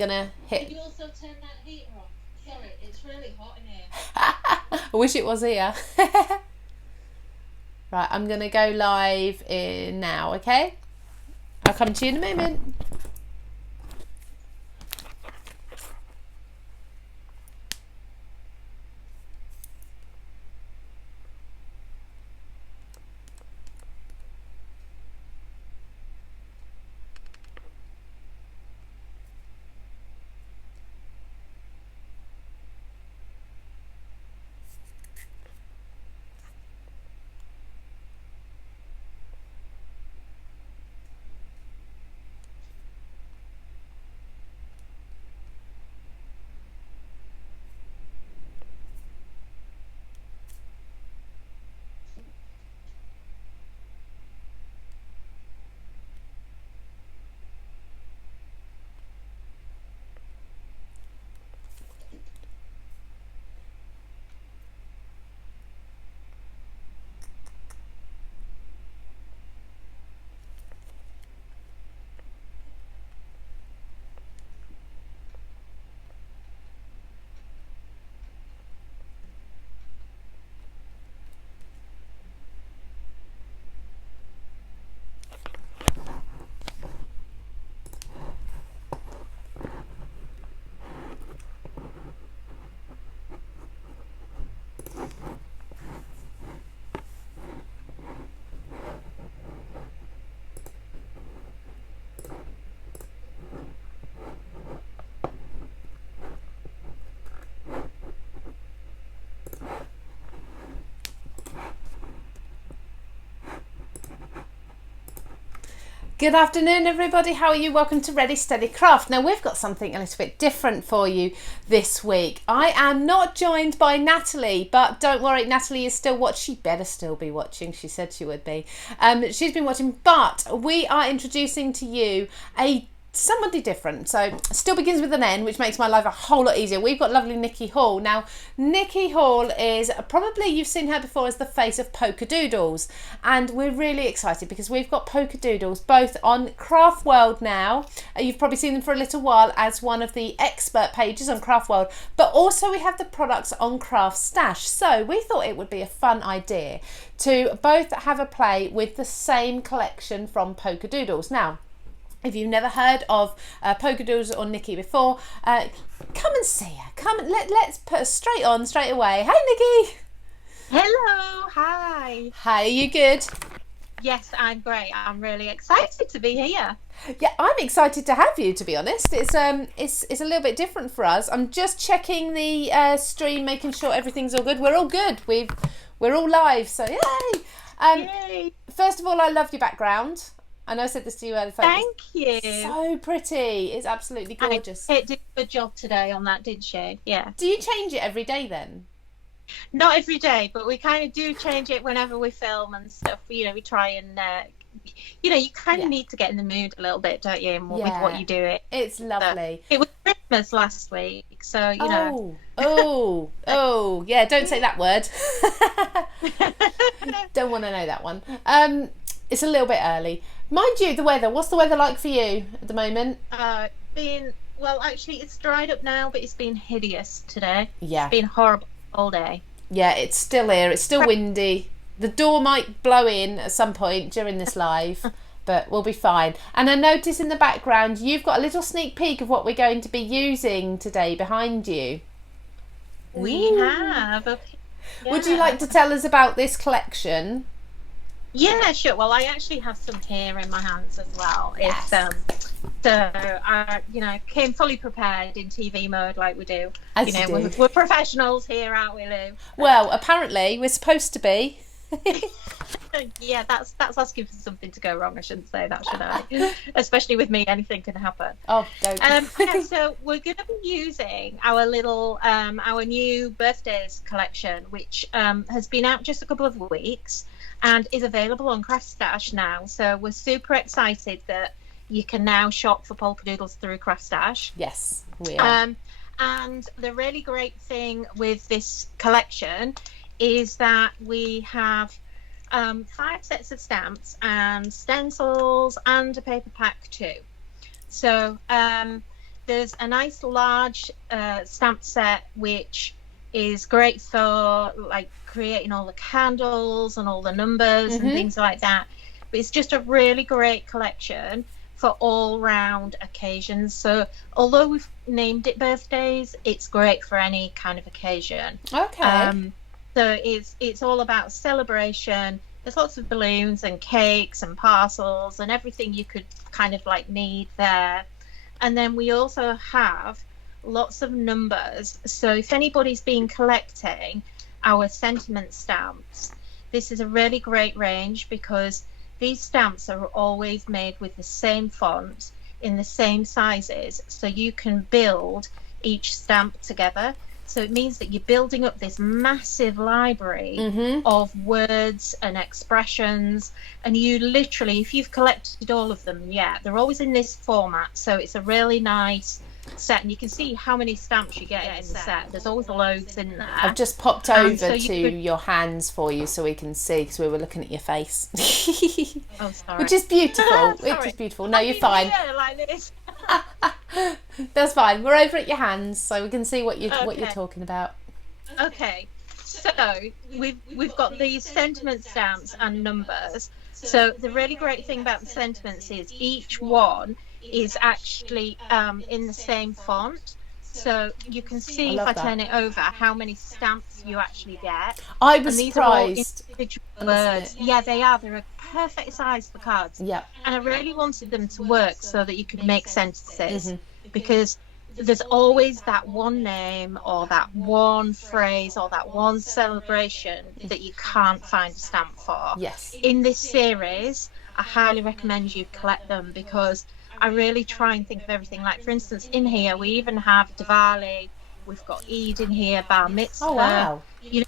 gonna hit. Can you also turn that heater off? Sorry, it's really hot in here. I wish it was here. Right, I'm gonna go live in now, okay? I'll come to you in a moment. Good afternoon, everybody. How are you? Welcome to Ready Steady Craft. Now, we've got something a little bit different for you this week. I am not joined by Natalie, but don't worry, Natalie is still watching. She better still be watching. She said she would be. She's been watching, but we are introducing to you somebody different. So still begins with an N, which makes my life a whole lot easier. We've got lovely Nikky Hall. Now, Nikky Hall is probably, you've seen her before as the face of Polkadoodles, and we're really excited because we've got Polkadoodles both on Craft World now. You've probably seen them for a little while as one of the expert pages on Craft World, but also we have the products on Craftstash. So we thought it would be a fun idea to both have a play with the same collection from Polkadoodles. Now, if you've never heard of Polkadoodles or Nikky before, come and see her. Let's put her straight on, straight away. Hey, Nikky. Hello, hi. Hi, are you good? Yes, I'm great. I'm really excited to be here. Yeah, I'm excited to have you, to be honest. It's a little bit different for us. I'm just checking the stream, making sure everything's all good. We're all good. We're all live, so yay. Yay. First of all, I love your background. I know I said this to you earlier. Thank you. So pretty. It's absolutely gorgeous. It did a good job today on that, did she? Yeah. Do you change it every day then? Not every day, but we kind of do change it whenever we film and stuff. You know, we try and, you kind of need to get in the mood a little bit, don't you, with what you do. It's lovely. So, it was Christmas last week, so, you know. Oh, yeah, don't say that word. Don't want to know that one. It's a little bit early. Mind you, the weather. What's the weather like for you at the moment? Well, actually, it's dried up now, but it's been hideous today. Yeah. It's been horrible all day. Yeah, it's still here. It's still windy. The door might blow in at some point during this live, but we'll be fine. And I notice in the background, you've got a little sneak peek of what we're going to be using today behind you. We have. Okay. Yeah. Would you like to tell us about this collection? Yeah, sure. Well, I actually have some here in my hands as well. Yes. So I, came fully prepared in TV mode like we do. As you do. We're professionals here, aren't we, Lou? Well, apparently we're supposed to be. Yeah, that's asking for something to go wrong. I shouldn't say that, should I? Especially with me, anything can happen. Oh, don't. Okay, so we're going to be using our little, our new birthdays collection, which has been out just a couple of weeks and is available on Craftstash now. So we're super excited that you can now shop for Polkadoodles through Craftstash. Yes, we are. And the really great thing with this collection is that we have 5 sets of stamps and stencils and a paper pack too. So there's a nice large stamp set which is great for like creating all the candles and all the numbers and things like that. But it's just a really great collection for all round occasions. So although we've named it birthdays, it's great for any kind of occasion. Okay. So it's all about celebration. There's lots of balloons and cakes and parcels and everything you could kind of like need there. And then we also have lots of numbers. So if anybody's been collecting our sentiment stamps, this is a really great range because these stamps are always made with the same font in the same sizes, so you can build each stamp together. So it means that you're building up this massive library of words and expressions, and you literally, if you've collected all of them, they're always in this format. So it's a really nice set, and you can see how many stamps you get in the set. There's always loads in there. I've just popped over your hands for you so we can see, because we were looking at your face. Oh, sorry. Which is beautiful. Which is beautiful. No, you're fine. Yeah, like this. That's fine. We're over at your hands, so we can see what you're talking about. Okay, so we've got these sentiment stamps and numbers. So the really great thing about the sentiments is each one is actually in the same font. So you can see if I turn it over how many stamps you actually get. I was surprised. Are all individual words. Yeah, they are. They're a perfect size for cards. Yeah. And I really wanted them to work so that you could make sentences, because there's always that one name or that one phrase or that one celebration that you can't find a stamp for. Yes. In this series, I highly recommend you collect them, because I really try and think of everything. Like, for instance, in here, we even have Diwali, we've got Eid in here, Bar Mitzvah. Oh, wow. You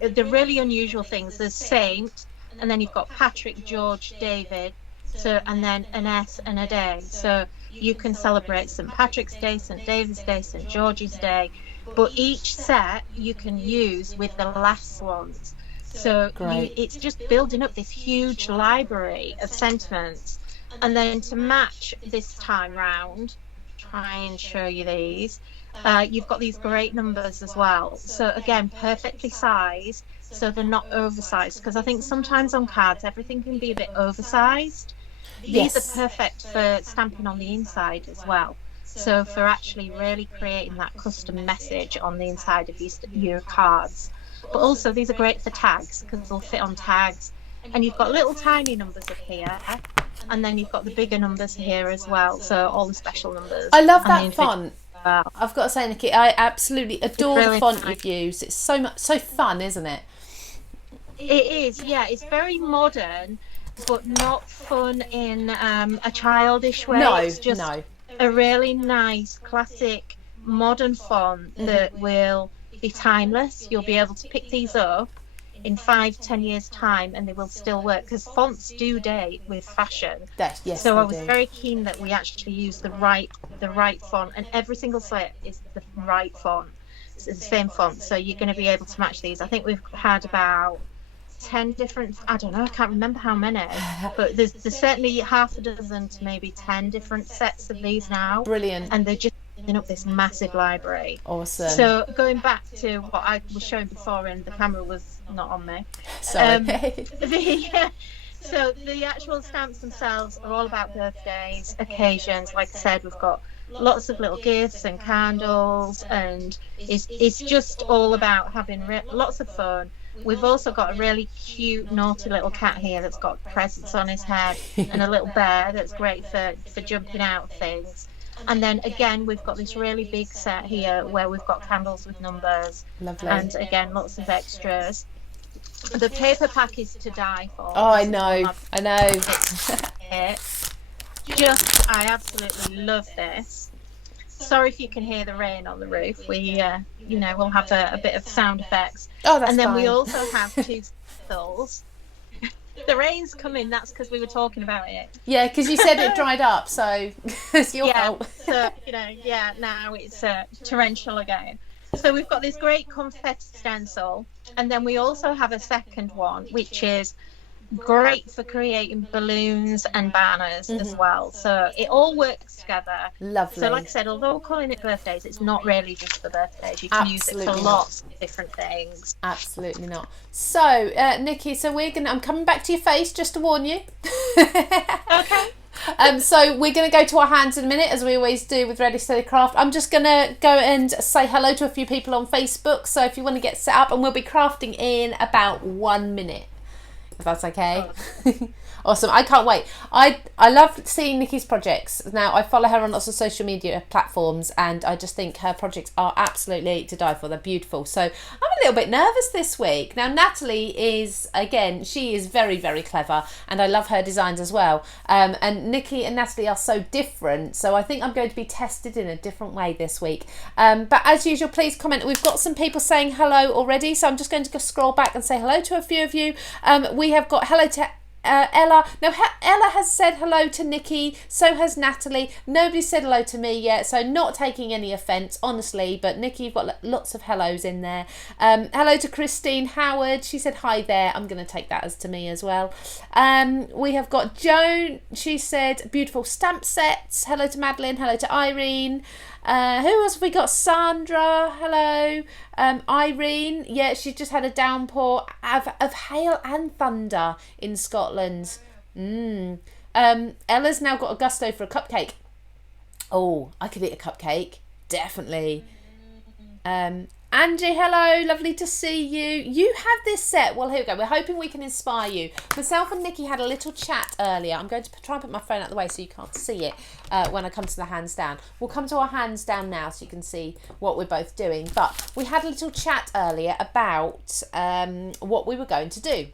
know, the really unusual things. There's Saint, and then you've got Patrick, George, David, so, and then an S and a day. So you can celebrate St. Patrick's Day, St. David's Day, St. George's Day, but each set you can use with the last ones. So it's just building up this huge library of sentiments. And then to match this time round, try and show you these, you've got these great numbers as well. So again, perfectly sized, so they're not oversized, because I think sometimes on cards everything can be a bit oversized. These are perfect for stamping on the inside as well. So for actually really creating that custom message on the inside of your cards. But also these are great for tags, because they'll fit on tags. And you've got little tiny numbers up here, and then you've got the bigger numbers here as well, so all the special numbers. I love that font. I've got to say, Nikki, I absolutely adore really the font you've used. It's so fun, isn't it? It is, yeah. It's very modern, but not fun in a childish way. No, it's just a really nice, classic, modern font that will be timeless. You'll be able to pick these up in 5-10 years time and they will still work, because fonts do date with fashion. Yes, so I was very keen that we actually use the right font, and every single set is the right font. It's the same font, so you're going to be able to match these. I think we've had about 10 different, I don't know, I can't remember how many, but there's certainly half a dozen to maybe 10 different sets of these now. Brilliant. And they're just building up this massive library. Awesome. So going back to what I was showing before, and the camera was not on me. Sorry. So the actual stamps themselves are all about birthdays, occasions. Like I said, we've got lots of little gifts and candles, and it's just all about having lots of fun. We've also got a really cute, naughty little cat here that's got presents on his head, and a little bear that's great for jumping out of things. And then again, we've got this really big set here where we've got candles with numbers. Lovely. And again, lots of extras. The paper pack is to die for. Oh, I know. I absolutely love this. Sorry if you can hear the rain on the roof. We, we'll have a bit of sound effects. Oh, that's And then fine. we also have 2 stills. The rain's coming. That's because we were talking about it. Yeah, because you said it dried up, so it's your fault. So now it's torrential again. So we've got this great confetti stencil, and then we also have a second one, which is great for creating balloons and banners as well. So it all works together. Lovely. So like I said, although we're calling it birthdays, it's not really just for birthdays. You can use it for lots of different things. Absolutely not. So, Nikki, so I'm coming back to your face just to warn you. Okay. So we're going to go to our hands in a minute, as we always do with Ready Steady Craft. I'm just going to go and say hello to a few people on Facebook. So if you want to get set up, and we'll be crafting in about 1 minute, if that's okay. Awesome. I can't wait. I love seeing Nikki's projects. Now, I follow her on lots of social media platforms, and I just think her projects are absolutely to die for. They're beautiful. So I'm a little bit nervous this week. Now, Natalie is, again, she is very, very clever, and I love her designs as well. And Nikki and Natalie are so different, so I think I'm going to be tested in a different way this week. But as usual, please comment. We've got some people saying hello already, so I'm just going to scroll back and say hello to a few of you. We have got hello to Ella. Now, Ella has said hello to Nikki, so has Natalie. Nobody said hello to me yet, so not taking any offence, honestly, but Nikki, you've got lots of hellos in there. Hello to Christine Howard. She said hi there. I'm going to take that as to me as well. We have got Joan. She said beautiful stamp sets. Hello to Madeline. Hello to Irene. Who else have we got? Sandra, hello. Irene, yeah, she just had a downpour of hail and thunder in Scotland. Ella's now got a gusto for a cupcake. Oh, I could eat a cupcake, definitely. Angie, hello, lovely to see you. You have this set. Well, here we go. We're hoping we can inspire you. Myself and Nikki had a little chat earlier. I'm going to try and put my phone out the way so you can't see it when I come to the hands down. We'll come to our hands down now so you can see what we're both doing. But we had a little chat earlier about what we were going to do.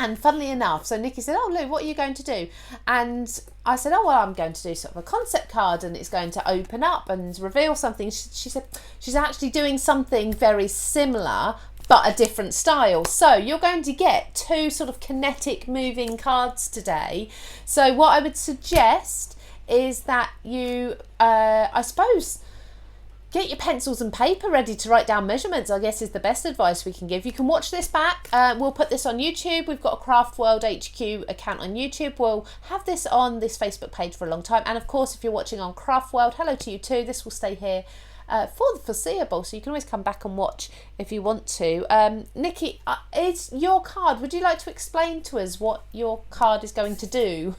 And funnily enough, so Nikki said, oh, Lou, what are you going to do? And I said, oh, well, I'm going to do sort of a concept card, and it's going to open up and reveal something. She said she's actually doing something very similar, but a different style. So you're going to get 2 sort of kinetic moving cards today. So what I would suggest is that you, I suppose, get your pencils and paper ready to write down measurements, I guess, is the best advice we can give. You can watch this back. We'll put this on YouTube. We've got a Craft World HQ account on YouTube. We'll have this on this Facebook page for a long time. And of course, if you're watching on Craft World, hello to you too. This will stay here for the foreseeable, so you can always come back and watch if you want to. Nikki, it's your card. Would you like to explain to us what your card is going to do?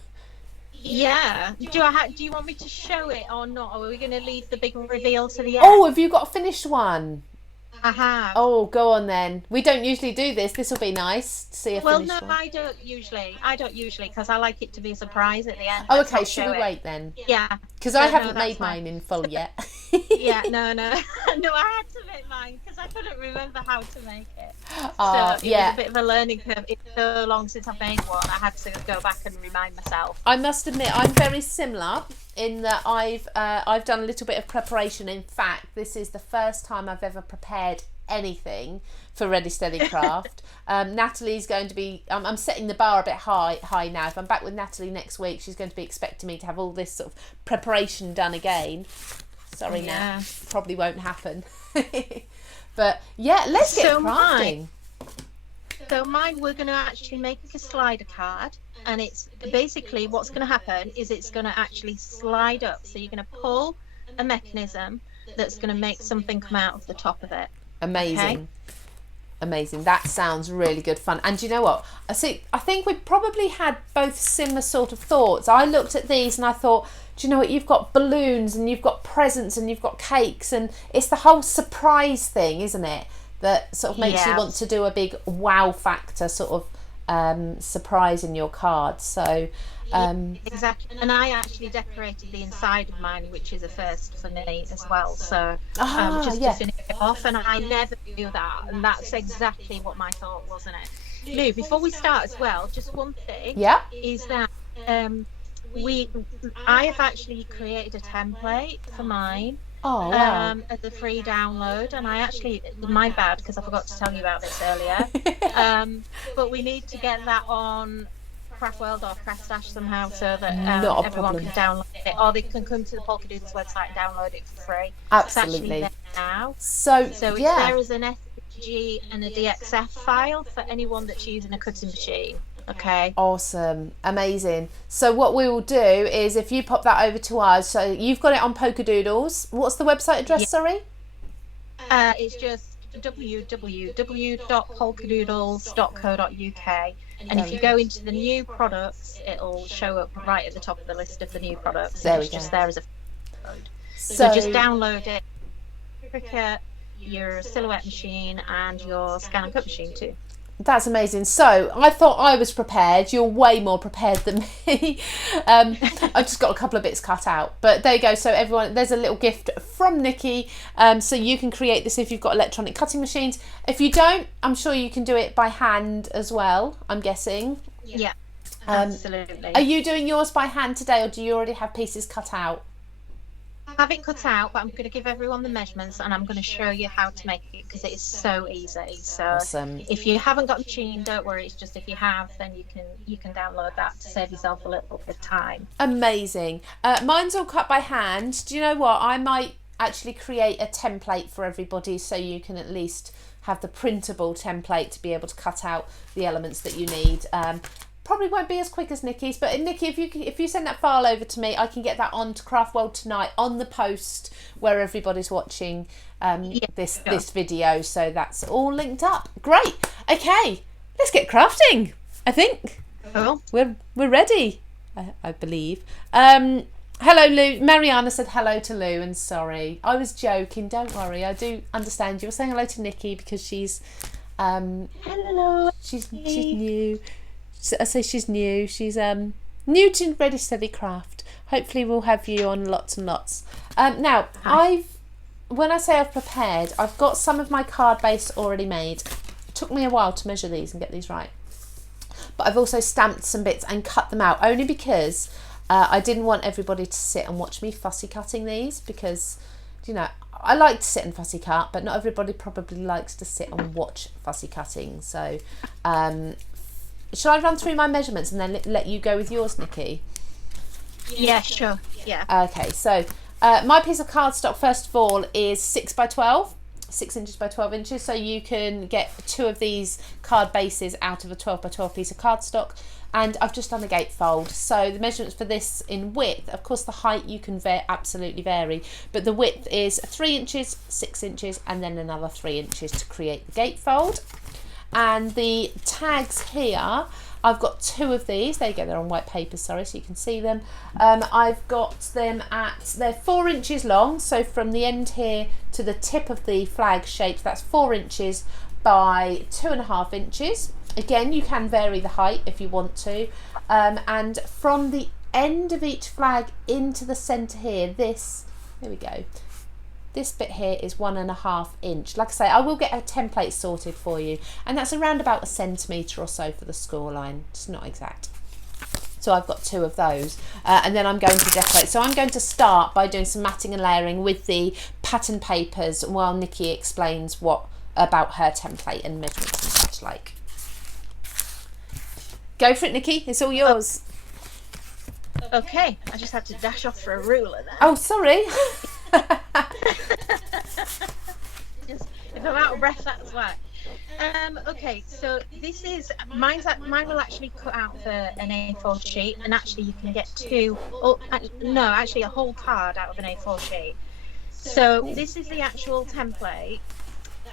Yeah. Do you want me to show it or not? Or are we going to leave the big reveal to the end? Oh, have you got a finished one? I have. Oh, go on then. We don't usually do this. This will be nice to see a finished one. Well, no, I don't usually because I like it to be a surprise at the end. Oh, okay. Should we wait then? Yeah. Because I haven't made mine in full yet. Yeah, no. No, I had to make mine because I couldn't remember how to make it. Oh, so it was a bit of a learning curve. It's so long since I've made one. I had to go back and remind myself. I must admit, I'm very similar in that I've done a little bit of preparation. In fact, this is the first time I've ever prepared anything for Ready Steady Craft. Natalie's going to be, I'm setting the bar a bit high now. If I'm back with Natalie next week, she's going to be expecting me to have all this sort of preparation done again. Sorry, Nat, probably won't happen. But yeah, let's get crafting. So mine, we're going to actually make a slider card, and it's basically what's going to happen is it's going to actually slide up. So you're going to pull a mechanism that's going to make something come out of the top of it. Amazing. Okay? Amazing. That sounds really good fun. And do you know what? I think we probably had both similar sort of thoughts. I looked at these and I thought, do you know what? You've got balloons and you've got presents and you've got cakes, and it's the whole surprise thing, isn't it? That sort of makes you want to do a big wow factor sort of surprise in your card. So exactly. And I actually decorated the inside of mine, which is a first for me as well. So just to finish it off, and I never do that, and that's exactly what my thought was, wasn't it? Lou, before we start as well, just one thing is that I have actually created a template for mine. Oh, wow. As a free download, and I actually, my bad because I forgot to tell you about this earlier. But we need to get that on Craft World or Craftstash somehow so that everyone can download it, or they can come to the Polkadoodles website and download it for free. Absolutely. It's actually there now. So it's there as an SVG and a DXF file for anyone that's using a cutting machine. Okay. Awesome, amazing. So what we will do is, if you pop that over to us, so you've got it on Polkadoodles. What's the website address? Yeah. Sorry. It's just www.polkadoodles.co.uk, and if you go into the new products, it'll show up right at the top of the list of the new products. There we It's go. just there as a download. So just download it. Cricut, your silhouette machine, and your scan and cut machine too. That's amazing. So I thought I was prepared. You're way more prepared than me. I've just got a couple of bits cut out, but there you go. So everyone, there's a little gift from Nikki. So you can create this if you've got electronic cutting machines. If you don't, I'm sure you can do it by hand as well, I'm guessing. Yeah, absolutely. Are you doing yours by hand today, or do you already have pieces cut out? I have it cut out, but I'm going to give everyone the measurements, and I'm going to show you how to make it, because it is so easy. So Awesome. if you haven't got the machine, don't worry. It's just if you have, then you can download that to save yourself a little bit of time. Amazing. Mine's all cut by hand. Do you know what? I might actually create a template for everybody, so you can at least have the printable template to be able to cut out the elements that you need. Probably won't be as quick as Nikki's, but Nikki, if you send that file over to me, I can get that on to Craft World tonight on the post where everybody's watching this video. So that's all linked up. Great. Okay, let's get crafting. I think we're ready. I believe. Hello, Lou. Mariana said hello to Lou, and sorry, I was joking. Don't worry, I do understand. You were saying hello to Nikki because she's Hello. she's new. I say she's new. She's new to Ready Steady Craft. Hopefully we'll have you on lots and lots. Now, when I say I've prepared, I've got some of my card base already made. It took me a while to measure these and get these right. But I've also stamped some bits and cut them out, only because I didn't want everybody to sit and watch me fussy cutting these, because, you know, I like to sit and fussy cut, but not everybody probably likes to sit and watch fussy cutting. So shall I run through my measurements and then let you go with yours, Nikki? Yeah, sure. Yeah. Okay, so my piece of cardstock, first of all, is 6 by 12, 6 inches by 12 inches. So you can get 2 of these card bases out of a 12 by 12 piece of cardstock. And I've just done a gatefold. So the measurements for this in width, of course the height you can absolutely vary, but the width is 3 inches, 6 inches, and then another 3 inches to create the gatefold. And the tags here, I've got 2 of these. There you go, they're on white paper, sorry, so you can see them. I've got them they're 4 inches long, so from the end here to the tip of the flag shape, that's 4 inches by 2.5 inches. Again, you can vary the height if you want to. And from the end of each flag into the centre here, there we go. This bit here is 1.5 inch. Like I say, I will get a template sorted for you, and that's around about 1 centimetre or so for the score line. It's not exact. So I've got 2 of those, and then I'm going to decorate. So I'm going to start by doing some matting and layering with the pattern papers while Nikki explains about her template and measurements and such like. Go for it, Nikki. It's all yours. Okay, I just had to dash off for a ruler then. Oh, sorry. If I'm out of breath, that's why. Okay, so this is mine will actually cut out for an A4 sheet, and actually you can get 2. Actually a whole card out of an A4 sheet. So this is the actual template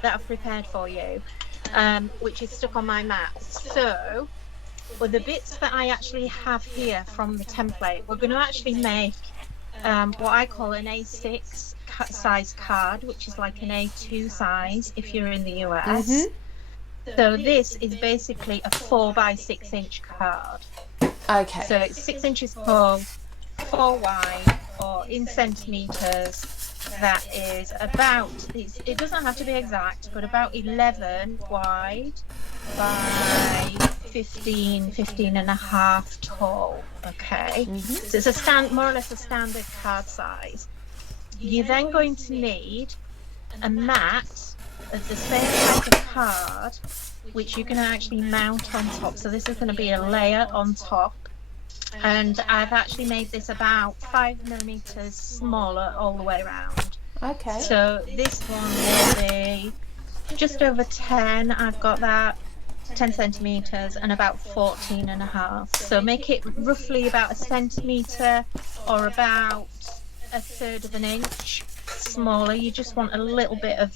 that I've prepared for you, which is stuck on my mat. So, the bits that I actually have here from the template, we're going to actually make what I call an A6 size card, which is like an A2 size if you're in the US. Mm-hmm. So this is basically a 4 by 6 inch card. Okay. So it's 6 inches tall, 4 wide, or in centimeters, that is about, it doesn't have to be exact, but about 11 wide by 15 and a half tall. Okay. Mm-hmm. So it's more or less a standard card size. You're then going to need a mat of the same type of card, which you can actually mount on top. So this is going to be a layer on top, and I've actually made this about 5mm smaller all the way around. Okay. So this one will be just over 10. I've got that. 10 centimeters and about 14 and a half. So make it roughly about a centimeter or about a third of an inch smaller. You just want a little bit of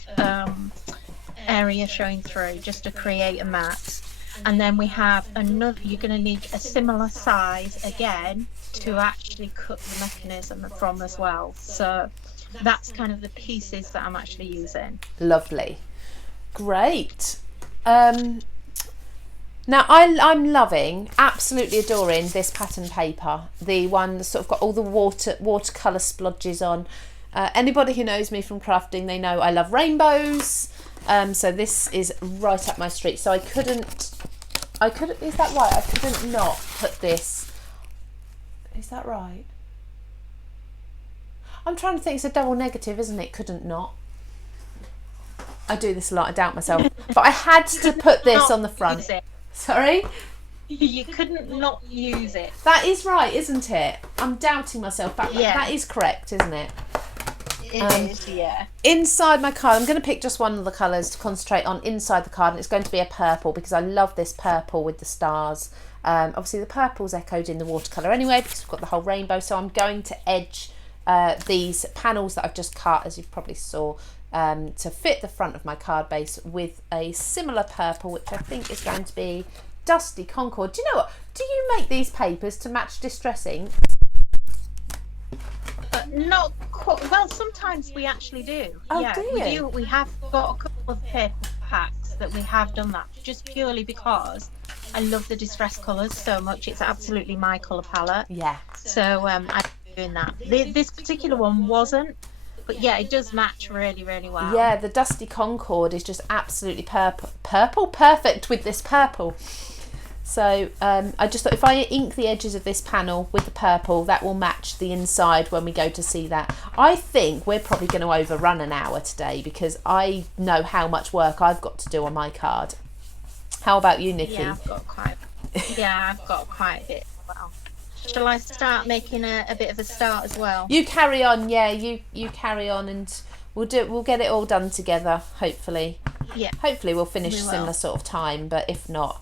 area showing through just to create a mat. And then we have another, you're going to need a similar size again to actually cut the mechanism from as well. So that's kind of the pieces that I'm actually using. Lovely. Great. Now I'm loving, absolutely adoring this pattern paper, the one that's sort of got all the watercolour splodges on. Anybody who knows me from crafting, they know I love rainbows, so this is right up my street. So I couldn't, is that right? I couldn't not put this, is that right? I'm trying to think, it's a double negative, isn't it? Couldn't not. I do this a lot, I doubt myself. But I had to put this on the front. Sorry? You couldn't not use it. That is right, isn't it? I'm doubting myself, but Yeah. that is correct, isn't it? It is, yeah. Inside my card, I'm going to pick just one of the colours to concentrate on inside the card, and it's going to be a purple because I love this purple with the stars. Obviously the purple's echoed in the watercolour anyway because we've got the whole rainbow, so I'm going to edge these panels that I've just cut, as you probably saw, to fit the front of my card base with a similar purple, which I think is going to be Dusty Concord. Do you know what? Do you make these papers to match distressing? Not quite. Well, sometimes we actually do. Oh, yeah, do we you? do. We have got a couple of paper packs that we have done that just purely because I love the distress colours so much. It's absolutely my colour palette. Yeah. So I'm doing that. This particular one wasn't, but yeah, it does match really, really well. Yeah, the Dusty Concord is just absolutely perfect with this purple. So I just thought if I ink the edges of this panel with the purple, that will match the inside when we go to see that. I think we're probably going to overrun an hour today because I know how much work I've got to do on my card. How about you, Nikki? Yeah, I've got quite a bit as well. Shall I start making a bit of a start as well? You carry on, yeah, you carry on, and we'll get it all done together, hopefully. Yeah. Hopefully we'll finish We will. similar sort of time, but if not,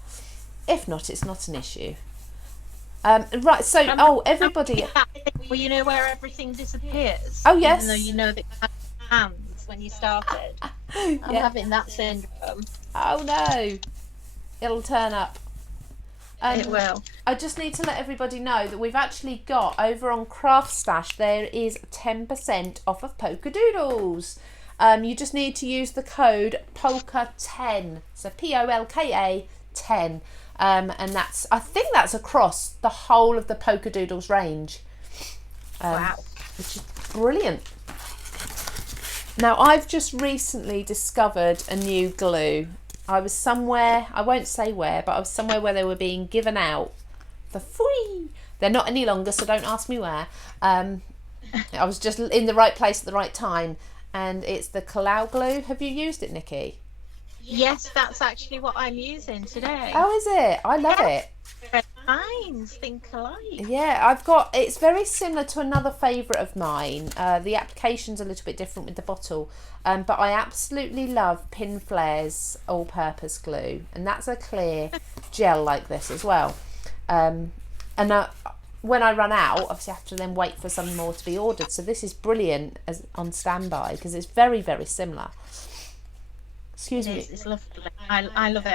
it's not an issue. Right, so everybody. Well, you know where everything disappears. Oh, yes. Even though you know that you had hands when you started. I'm having that syndrome. Oh no, it'll turn up. It will. I just need to let everybody know that we've actually got over on Craftstash, there is 10% off of Polkadoodles. You just need to use the code POLKA10, so POLKA 10, and I think that's across the whole of the Polkadoodles range. Wow. Which is brilliant. Now I've just recently discovered a new glue. I was somewhere, I won't say where, but I was somewhere where they were being given out for free. They're not any longer, so don't ask me where. I was just in the right place at the right time, and it's the Kalau glue. Have you used it, Nikki? Yes, that's actually what I'm using today. Oh, is it? I love it. Minds think alike. Yeah, it's very similar to another favourite of mine. The application's a little bit different with the bottle, but I absolutely love Pin Flair's all-purpose glue, and that's a clear gel like this as well. And when I run out, obviously I have to then wait for some more to be ordered. So this is brilliant as on standby because it's very, very similar. Excuse me. It's lovely. I love it.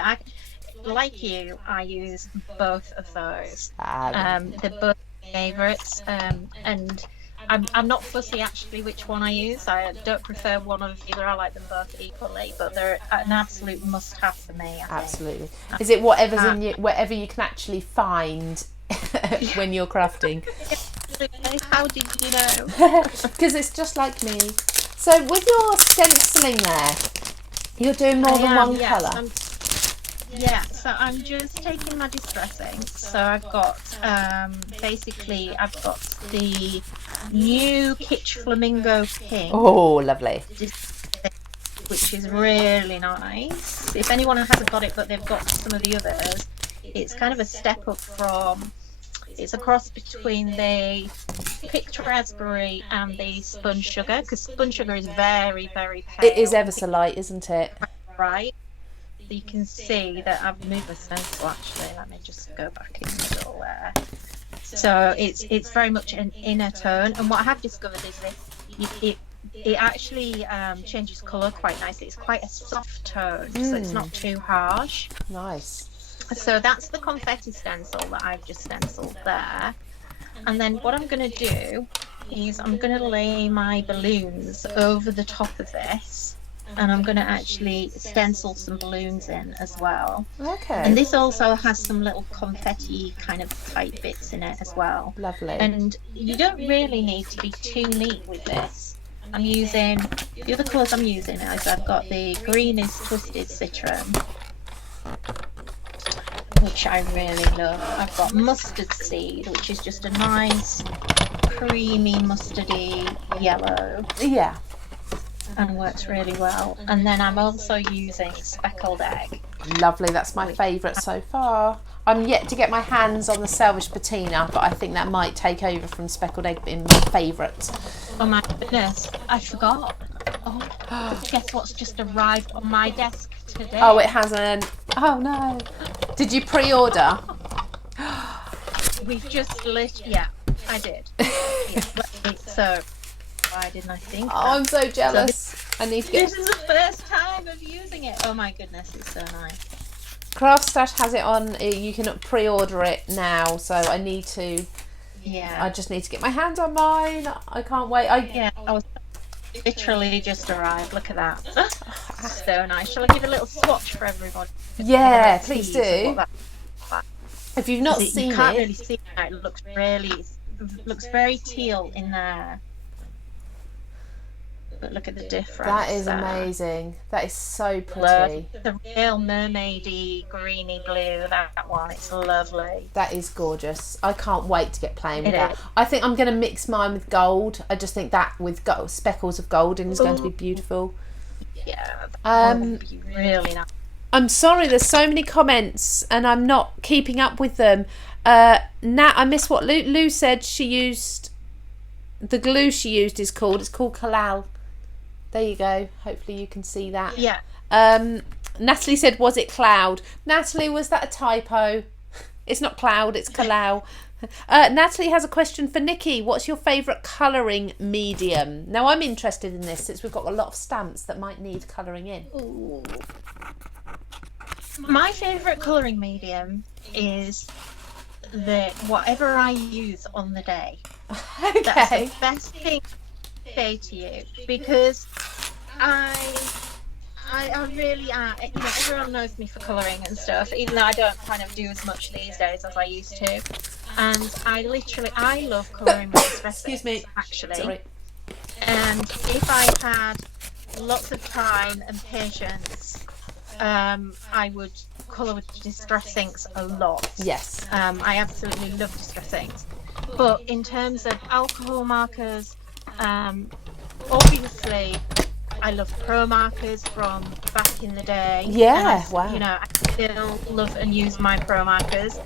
Like you, I use both of those. They're both favourites, and I'm not fussy actually which one I use. I don't prefer one or the other. I like them both equally, but they're an absolute must-have for me. I think. Absolutely. Is it whatever you can actually find when you're crafting? How did you know? Because it's just like me. So with your stenciling there, you're doing more than one colour. So I'm just taking my distressing. So I've got basically I've got the new Kitsch Flamingo pink. Oh, lovely. Which is really nice. If anyone hasn't got it but they've got some of the others, it's kind of a step up from, it's a cross between the picked raspberry and the sponge sugar, because sponge sugar is very, very pale. It is ever so light, isn't it? Right. you can see that I've moved the stencil actually. Let me just go back in the middle there. So it's very much an inner tone, and what I have discovered is that it actually changes colour quite nicely. It's quite a soft tone, so it's not too harsh. Nice. So that's the confetti stencil that I've just stenciled there. And then what I'm going to do is I'm going to lay my balloons over the top of this, and I'm going to actually stencil some balloons in as well. Okay. And this also has some little confetti kind of type bits in it as well. Lovely. And you don't really need to be too neat with this. I'm using, the other colours I'm using is I've got the green is Twisted Citron, which I really love. I've got Mustard Seed, which is just a nice creamy mustardy yellow. Yeah. And works really well. And then I'm also using Speckled Egg. Lovely, that's my favourite so far. I'm yet to get my hands on the Selfish Patina, but I think that might take over from Speckled Egg being my favourite. Oh my goodness, I forgot. Oh, guess what's just arrived on my desk today? Oh, it hasn't. Oh no. Did you pre-order? We've just yeah, I did. Yeah, so why didn't I think Oh, that? I'm so jealous. I need to get... This is the first time of using it. Oh my goodness, it's so nice. Craftstash has it on, you can pre-order it now, so I need to... Yeah. I just need to get my hands on mine. I can't wait. Yeah, I was literally just arrived. Look at that. So nice. Shall I give a little swatch for everyone? Yeah, please do. What If you've not you seen can't it... really see it. It looks very teal in there. But look at the difference. That is there. amazing. That is so Love pretty. the real mermaidy greeny blue. That one, it's lovely. That is gorgeous. I can't wait to get playing with It that. is. I think I'm going to mix mine with gold. I just think that with gold, speckles of gold in is going to be beautiful. Yeah, Um, that would be really nice. I'm sorry, there's so many comments and I'm not keeping up with them. Nat, I missed what Lou said. She used... The glue she used is called... It's called Kalal. There you go. Hopefully you can see that. Yeah. Natalie said, was it cloud? Natalie, was that a typo? It's not cloud, it's Kalau. Natalie has a question for Nikki. What's your favourite colouring medium? Now, I'm interested in this since we've got a lot of stamps that might need colouring in. Ooh. My favourite colouring medium is whatever I use on the day. That's Okay. the best thing to say to you, because I really am. You know, everyone knows me for colouring and stuff, even though I don't kind of do as much these days as I used to. And I love colouring my espresso. Excuse me. Actually. Sorry. And if I had lots of time and patience, I would colour with distress inks a lot. Yes. I absolutely love distress inks. But in terms of alcohol markers, obviously I love pro markers from back in the day. Yeah, And wow. You know, I still love and use my pro markers,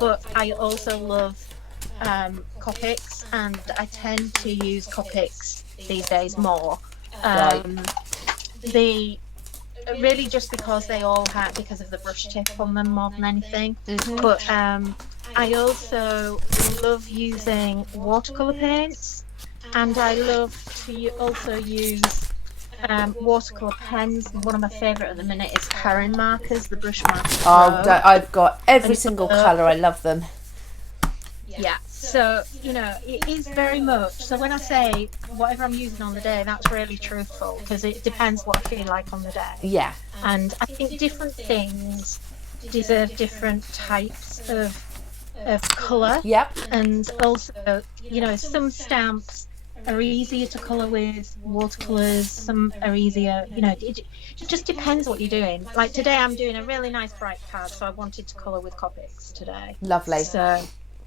but I also love Copics, and I tend to use Copics these days more. Right. Really just because they all have, because of the brush tip on them more than anything. Mhm. But I also love using watercolour paints, and I love to also use watercolour pens. One of my favourite at the minute is Karen markers, the brush markers. Oh, I've got every And, single colour. I love them. Yeah, so, you know, it is very much. So when I say whatever I'm using on the day, that's really truthful, because it depends what I feel like on the day. Yeah. And I think different things deserve different types of colour. Yep. And also, you know, some stamps are easier to colour with watercolours, some are easier, you know, it just depends what you're doing. Like today I'm doing a really nice bright card, so I wanted to colour with Copics today. Lovely. So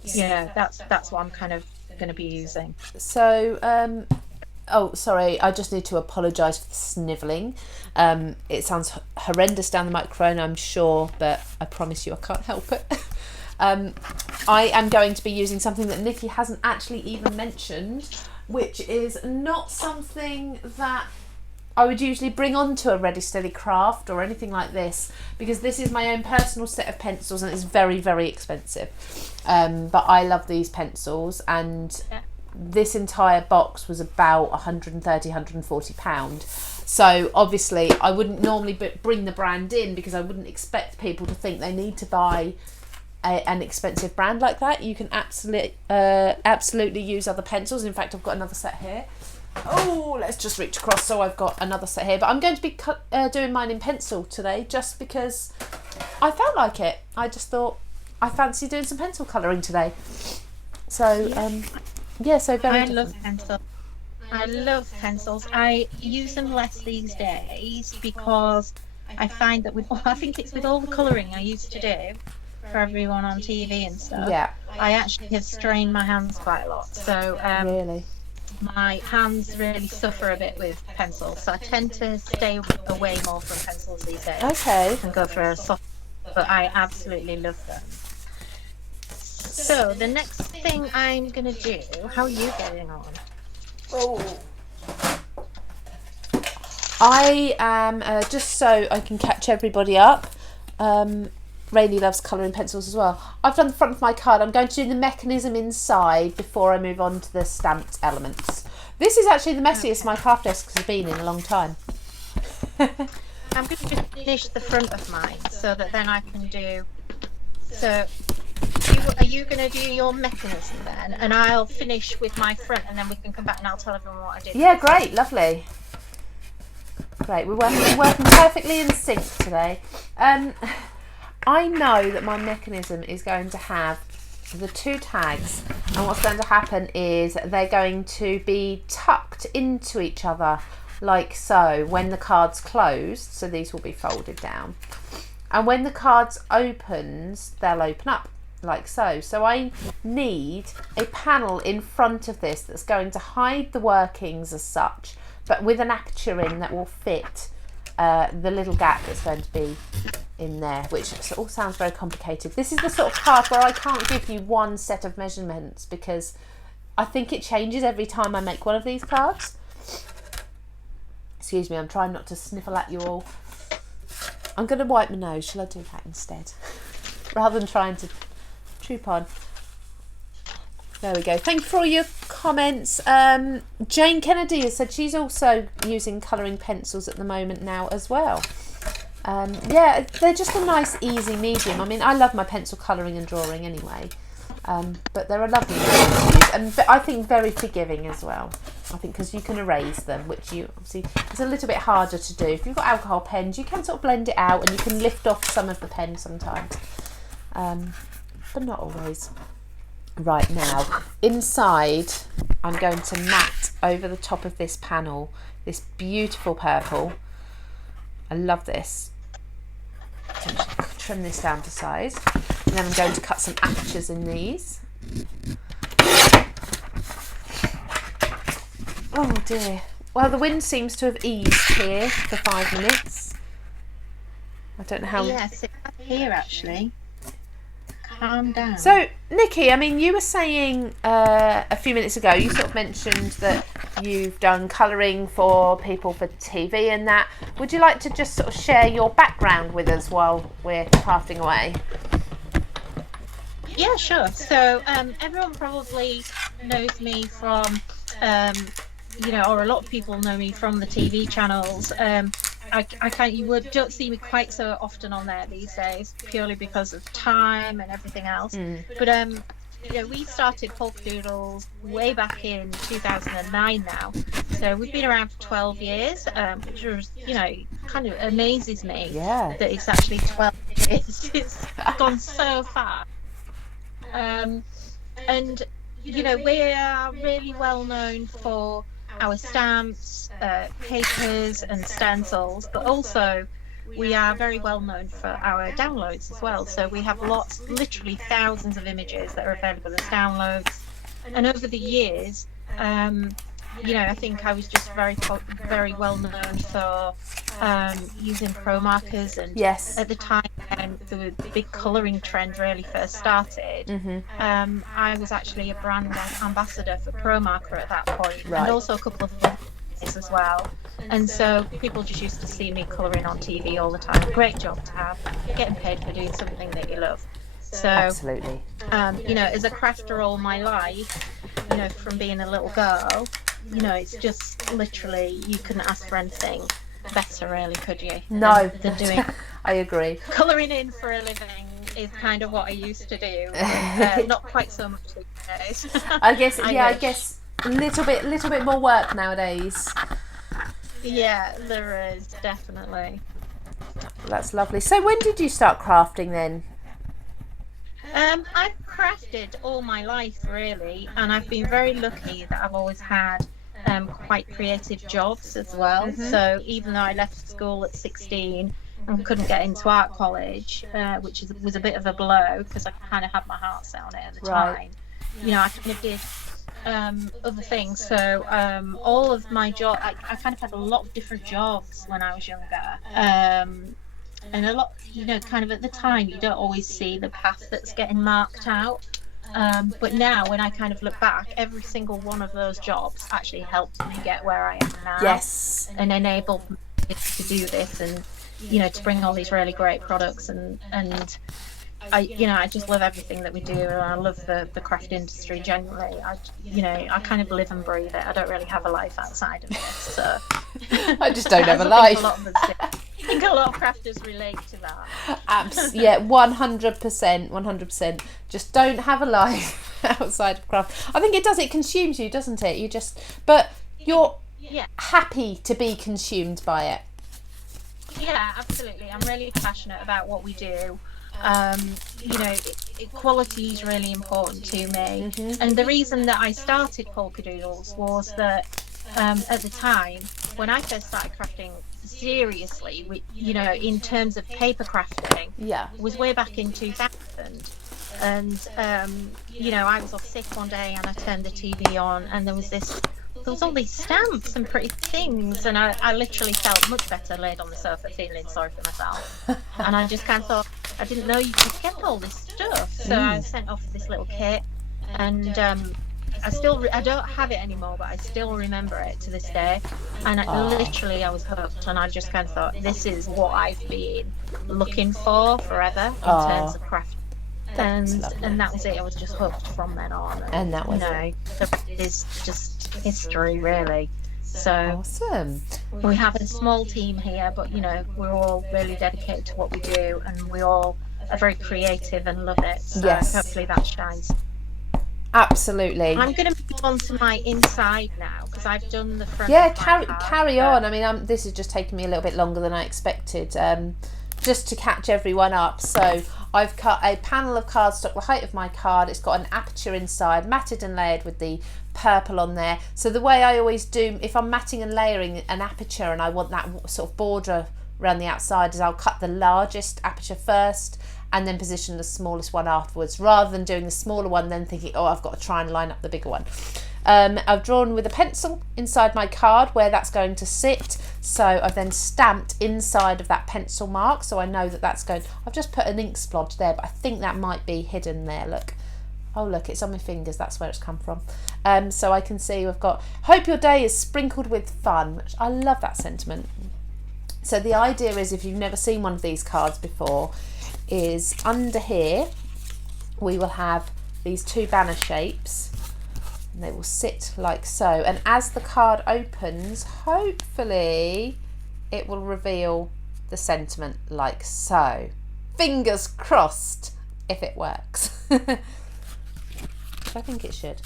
yeah, that's what I'm kind of going to be using. So, oh, sorry, I just need to apologise for the snivelling. It sounds horrendous down the microphone, I'm sure, but I promise you I can't help it. I am going to be using something that Nikki hasn't actually even mentioned, which is not something that I would usually bring onto a Ready Steady Craft or anything like this, because this is my own personal set of pencils and it's very, very expensive. But I love these pencils, and this entire box was about £130–140. So obviously I wouldn't normally bring the brand in, because I wouldn't expect people to think they need to buy an expensive brand like that. You can absolutely use other pencils. In fact, I've got another set here. Oh, let's just reach across. So I've got another set here, but I'm going to be doing mine in pencil today, just because I felt like it. I just thought I fancy doing some pencil colouring today. So so very I different. love pencils. I love pencils. I use them less these days because I find that I think it's with all the colouring I used to do for everyone on TV and stuff. Yeah. I actually have strained my hands quite a lot. So Really? my hands really suffer a bit with pencils. So I tend to stay away more from pencils these days. Okay. And go for a soft, but I absolutely love them. So the next thing I'm going to do, how are you getting on? Oh. I am, just so I can catch everybody up, Rainey loves colouring pencils as well. I've done the front of my card. I'm going to do the mechanism inside before I move on to the stamped elements. This is actually the messiest my craft desks have been in a long time. I'm going to just finish the front of mine so that then I can do... So are you going to do your mechanism then? And I'll finish with my front, and then we can come back and I'll tell everyone what I did. Yeah, great, lovely. Great, we're working perfectly in sync today. I know that my mechanism is going to have the two tags, and what's going to happen is they're going to be tucked into each other like so when the card's closed. So these will be folded down, and when the card's opens, they'll open up like so. So I need a panel in front of this that's going to hide the workings as such, but with an aperture in that will fit the little gap that's going to be in there, which all sounds very complicated. This is the sort of card where I can't give you one set of measurements, because I think it changes every time I make one of these cards. Excuse me, I'm trying not to sniffle at you all. I'm going to wipe my nose. Shall I do that instead? Rather than trying to troop on. There we go. Thank you for all your comments. Jane Kennedy has said she's also using colouring pencils at the moment now as well. Yeah, they're just a nice, easy medium. I mean, I love my pencil colouring and drawing anyway, but they're a lovely medium to use, and I think very forgiving as well. I think because you can erase them, which you obviously it's a little bit harder to do. If you've got alcohol pens, you can sort of blend it out, and you can lift off some of the pen sometimes, but not always. Right, now, inside, I'm going to mat over the top of this panel, this beautiful purple. I love this. So I'm just trim this down to size, and then I'm going to cut some apertures in these. Oh dear. Well, the wind seems to have eased here for 5 minutes. I don't know how... Yes, it's up here actually. Calm down. So, Nikki, I mean, you were saying a few minutes ago, you sort of mentioned that you've done colouring for people for TV and that. Would you like to just sort of share your background with us while we're crafting away? Yeah, sure. So everyone probably knows me from, or a lot of people know me from the TV channels. Don't see me quite so often on there these days, purely because of time and everything else. But we started Polkadoodles way back in 2009 now, so we've been around for 12 years, which was, kind of amazes me. Yeah. That it's actually 12 years. It's gone so fast. And we are really well known for our stamps, papers and stencils, but also we are very well known for our downloads as well. So we have literally thousands of images that are available as downloads. And over the years, I think I was just very well known for using pro markers, and yes, at the time when the big colouring trend really first started, I was actually a brand ambassador for pro marker at that point, right. And also a couple of things as well. And so people just used to see me colouring on TV all the time. Great job to have, getting paid for doing something that you love. So, Absolutely. you know, as a crafter all my life, you know, from being a little girl, you know, it's just literally, you couldn't ask for anything better, really, could you? No, than doing I agree. colouring in for a living is kind of what I used to do. Not quite so much these days. I guess, I wish. guess a little bit more work nowadays. Yeah, there is, definitely. That's lovely. So when did you start crafting then? I've crafted all my life, really, and I've been very lucky that I've always had quite creative jobs as well. So even though I left school at 16 and couldn't get into art college, which was a bit of a blow because I kind of had my heart set on it at the time, you know, I kind of did other things. So all of my job, I kind of had a lot of different jobs when I was younger. And a lot, you know, kind of at the time, you don't always see the path that's getting marked out. But now, when I kind of look back, every single one of those jobs actually helped me get where I am now. Yes. And enabled me to do this, and you know, to bring all these really great products. And I just love everything that we do. And I love the craft industry generally. I kind of live and breathe it. I don't really have a life outside of this. So I just don't have a life. I think a lot of crafters relate to that. Yeah, 100%. Just don't have a life outside of craft. I think it does. It consumes you, doesn't it? But you're happy to be consumed by it. Yeah, absolutely. I'm really passionate about what we do. You know, quality is really important to me. And the reason that I started Polkadoodles was that at the time, when I first started crafting seriously, you know, in terms of paper crafting, was way back in 2000. And you know, I was off sick one day and I turned the TV on and there was all these stamps and pretty things, and I literally felt much better laid on the sofa feeling sorry for myself. And I just kind of thought, I didn't know you could get all this stuff. So I sent off this little kit, and I don't have it anymore, but I still remember it to this day. And I was hooked, and I just kind of thought, this is what I've been looking for forever in terms of craft. And that was it. I was just hooked from then on. And that was it. The rest is just history, really. So awesome. We have a small team here, but you know, we're all really dedicated to what we do, and we all are very creative and love it. So hopefully that shines. Absolutely. I'm going to move on to my inside now because I've done the front. Yeah, carry on. I mean, this is just taking me a little bit longer than I expected. Just to catch everyone up, so I've cut a panel of cardstock the height of my card. It's got an aperture inside, matted and layered with the purple on there. So the way I always do, if I'm matting and layering an aperture and I want that sort of border around the outside, is I'll cut the largest aperture first and then position the smallest one afterwards, rather than doing the smaller one then thinking, oh, I've got to try and line up the bigger one. I've drawn with a pencil inside my card where that's going to sit, so I've then stamped inside of that pencil mark, so I know that that's going. I've just put an ink splodge there, but I think that might be hidden there. Look, oh look, it's on my fingers, that's where it's come from. So I can see we've got, hope your day is sprinkled with fun, which I love that sentiment. So the idea is, if you've never seen one of these cards before, is under here we will have these two banner shapes. And they will sit like so, and as the card opens, hopefully it will reveal the sentiment like so. Fingers crossed if it works. I think it should.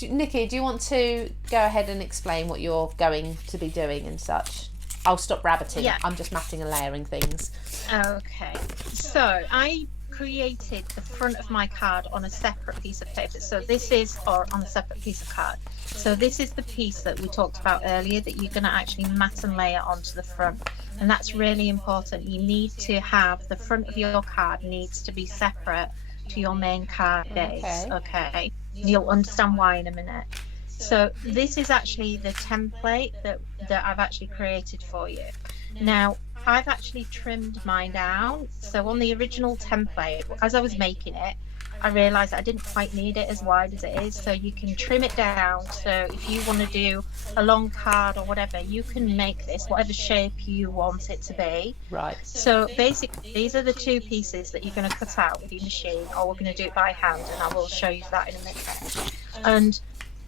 Nikki, do you want to go ahead and explain what you're going to be doing and such? I'll stop rabbiting. Yeah. I'm just matting and layering things. Okay, so I created the front of my card on a separate piece of paper. So this is, or on a separate piece of card. So this is the piece that we talked about earlier that you're going to actually mat and layer onto the front. And that's really important. You need to have the front of your card needs to be separate to your main card base. Okay. You'll understand why in a minute. So this is actually the template that I've actually created for you. Now, I've actually trimmed mine down. So on the original template, as I was making it, I realised I didn't quite need it as wide as it is, so you can trim it down. So if you want to do a long card or whatever, you can make this whatever shape you want it to be. Right. So basically, these are the two pieces that you're going to cut out with your machine, or we're going to do it by hand, and I will show you that in a minute. And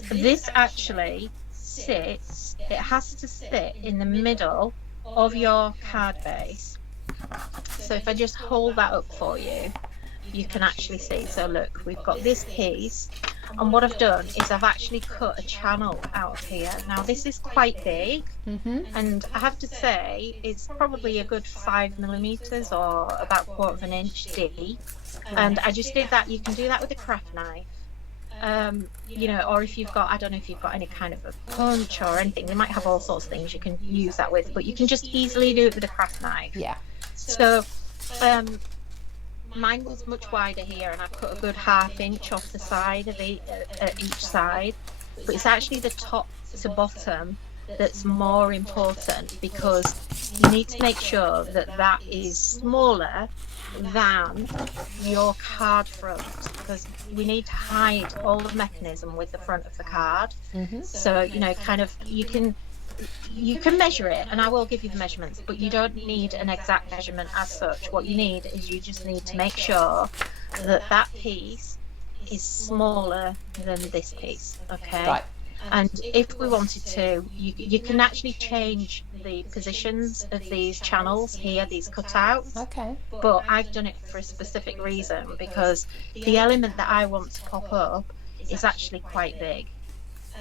this actually sits, it has to sit in the middle of your card base. So if I just hold that up for you, you can actually see. So look, we've got this piece, and what I've done is I've actually cut a channel out of here. Now this is quite big, and I have to say it's probably a good 5mm or about 1/4 inch deep. And I just did that. You can do that with a craft knife. You know, or if you've got, I don't know if you've got any kind of a punch or anything, you might have all sorts of things you can use that with, but you can just easily do it with a craft knife. Yeah. So mine was much wider here, and I've cut a good 1/2 inch off the side of each side, but it's actually the top to bottom that's more important, because you need to make sure that that is smaller than your card front, because we need to hide all the mechanism with the front of the card. So you know, kind of you can measure it, and I will give you the measurements, but you don't need an exact measurement as such. What you need is you just need to make sure that that piece is smaller than this piece. Okay. Right. And if we wanted to, you can actually change the positions of these channels here, these cutouts. Okay. But I've done it for a specific reason, because the element that I want to pop up is actually quite big.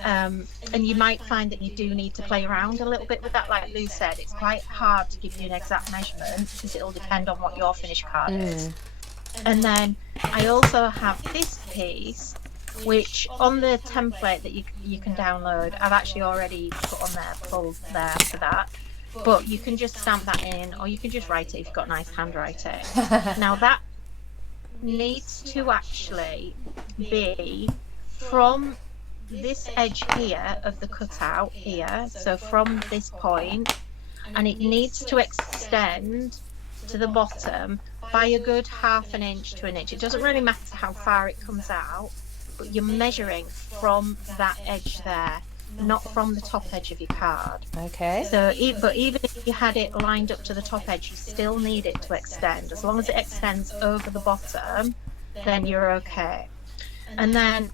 And you might find that you do need to play around a little bit with that. Like Lou said, it's quite hard to give you an exact measurement, because it'll depend on what your finished card is. And then I also have this piece, which on the template that you can download, I've actually already put on there, pulled there for that. But you can just stamp that in, or you can just write it if you've got nice handwriting. Now that needs to actually be from this edge here of the cutout here, so from this point, and it needs to extend to the bottom by a good 1/2 inch to 1 inch. It doesn't really matter how far it comes out, but you're measuring from that edge there, not from the top edge of your card. Okay. So, but even if you had it lined up to the top edge, you still need it to extend. As long as it extends over the bottom, then you're okay. And then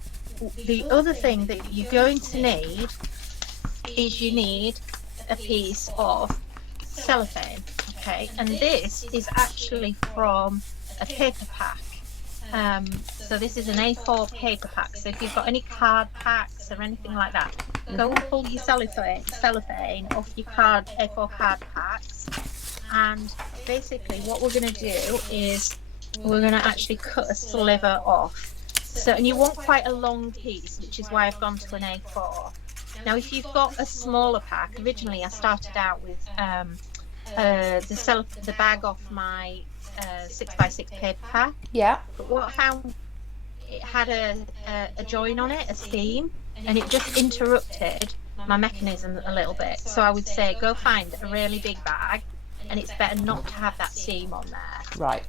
the other thing that you're going to need is you need a piece of cellophane. Okay, and this is actually from a paper pack. So this is an A4 paper pack. So if you've got any card packs or anything like that, go and pull your cellophane off your A4 card packs. And basically what we're going to do is we're going to actually cut a sliver off. So, and you want quite a long piece, which is why I've gone to an A4. Now if you've got a smaller pack, originally I started out with the bag off my 6x6 paper pack. Yeah. But what I found, it had a join on it, a seam, and it just interrupted my mechanism a little bit. So I would say go find a really big bag, and it's better not to have that seam on there. Right.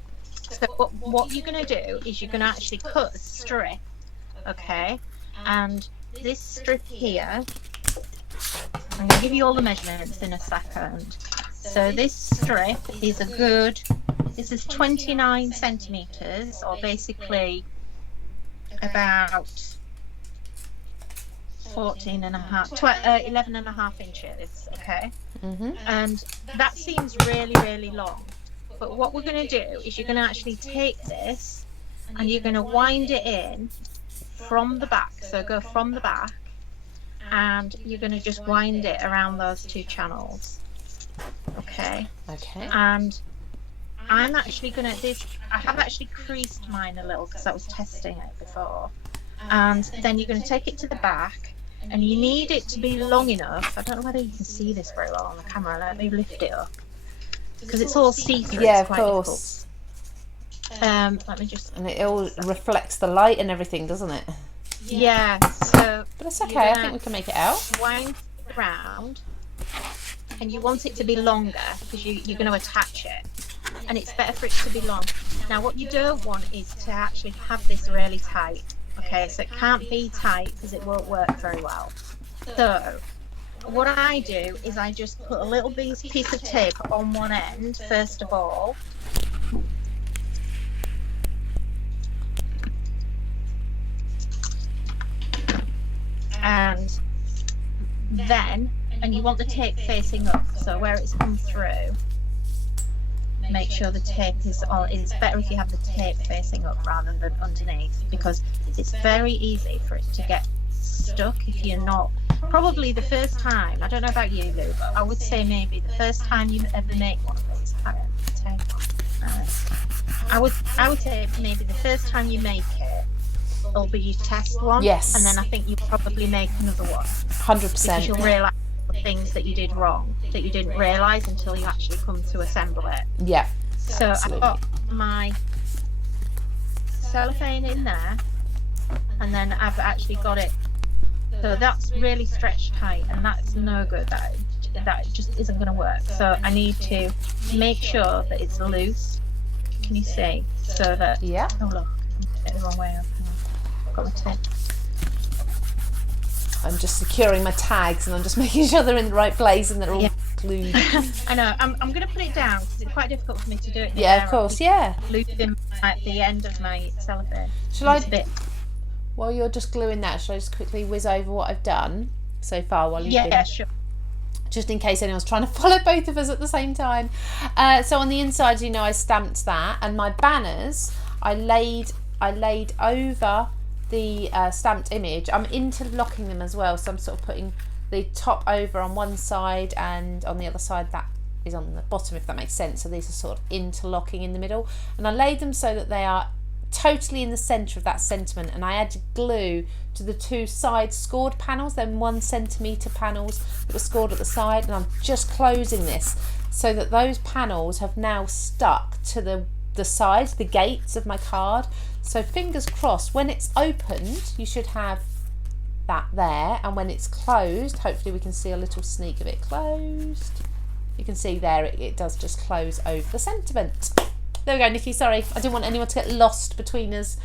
So what you're going to do is you're going to actually cut a strip, okay? And this strip here, I'm going to give you all the measurements in a second. So this strip is this is 29 centimeters, or basically about 11 and a half inches, okay? And that seems really, really long. But what we're going to do is you're going to actually take this and you're going to wind it in from the back. So go from the back, and you're going to just wind it around those two channels. Okay. Okay. And I'm actually going to, I have actually creased mine a little because I was testing it before. And then you're going to take it to the back, and you need it to be long enough. I don't know whether you can see this very well on the camera. Let me lift it up, because it's all see-through. Yeah, it's of quite course. difficult. Let me just. And it all reflects the light and everything, doesn't it? Yeah. So. But it's okay. I think we can make it out. Wind around, and you want it to be longer because you're going to attach it. and it's better for it to be long. Now what you don't want is to actually have this really tight. Okay, so it can't be tight because it won't work very well. So what I do is I just put a little piece of tape on one end first of all. And then, and you want the tape facing up, so where it's come through, make sure the tape is on. It's better if you have the tape facing up rather than underneath, because it's very easy for it to get stuck if you're not. Probably the first time, I don't know about you, Lou, but I would say maybe the first time you ever make one of these. I would say maybe the first time you make it will be your test one. Yes. And then I think you probably make another one. 100%. Because you'll realise the things that you did wrong that you didn't realise until you actually come to assemble it. Yeah. So absolutely. I've got my cellophane in there, and then I've actually got it. So that's really stretched tight, and that's no good. That just isn't going to work. So I need to make sure that it's loose. Can you see? So that. Yeah. Oh look, I'm putting it the wrong way up. I've got my tape. I'm just securing my tags and I'm just making sure they're in the right place and they're all glued. I know. I'm going to put it down because it's quite difficult for me to do it. Yeah, of course. Yeah. Looping at the end of my cellophane. Shall I? While you're just gluing that, shall I just quickly whiz over what I've done so far while you've been... Yeah, sure. Just in case anyone's trying to follow both of us at the same time. So on the inside, you know, I stamped that, and my banners I laid over the stamped image. I'm interlocking them as well, so I'm sort of putting the top over on one side and on the other side that is on the bottom, if that makes sense. So these are sort of interlocking in the middle, and I laid them so that they are totally in the centre of that sentiment, and I added glue to the two side scored panels, then 1 centimetre panels that were scored at the side, and I'm just closing this so that those panels have now stuck to the sides, the gates of my card. So fingers crossed, when it's opened you should have that there, and when it's closed, hopefully we can see a little sneak of it closed. You can see there it does just close over the sentiment. There we go, Nikki, sorry. I didn't want anyone to get lost between us.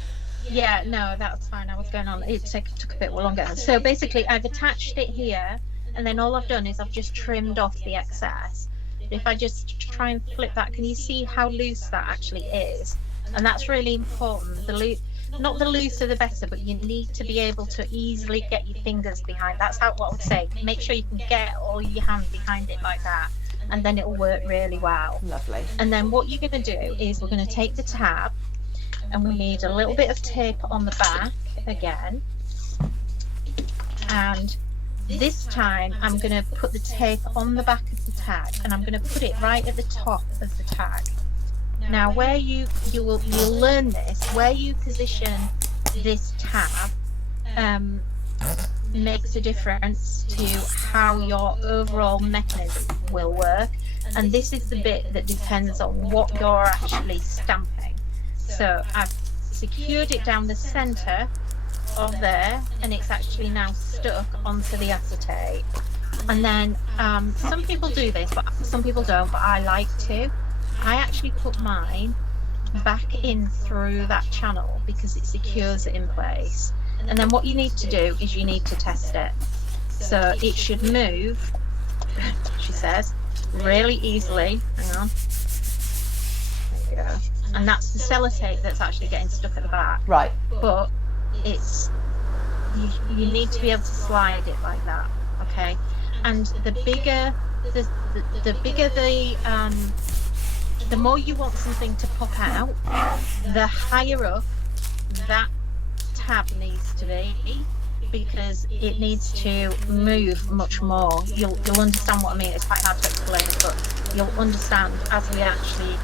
Yeah, no, that's fine. I was going on. It took a bit longer. So basically, I've attached it here, and then all I've done is I've just trimmed off the excess. If I just try and flip that, can you see how loose that actually is? And that's really important. Not the looser the better, but you need to be able to easily get your fingers behind. That's what I would say. Make sure you can get all your hand behind it like that, and then it'll work really well. Lovely. And then what you're going to do is we're going to take the tab, and we need a little bit of tape on the back again. And this time I'm going to put the tape on the back of the tag, and I'm going to put it right at the top of the tag. Now where you'll learn this, where you position this tab makes a difference to how your overall mechanism will work, and this is the bit that depends on what you're actually stamping. So I've secured it down the center of there, and it's actually now stuck onto the acetate. And then some people do this, but some people don't, but I like to. I actually put mine back in through that channel because it secures it in place. And then what you need to do is you need to test it. So it should move, she says, really easily. Hang on. There you go. And that's the sellotape that's actually getting stuck at the back. Right. But it's you need to be able to slide it like that. Okay. And the bigger the more you want something to pop out, the higher up that tab needs to be, because it needs to move much more. You'll understand what I mean. It's quite hard to explain it, but you'll understand as we actually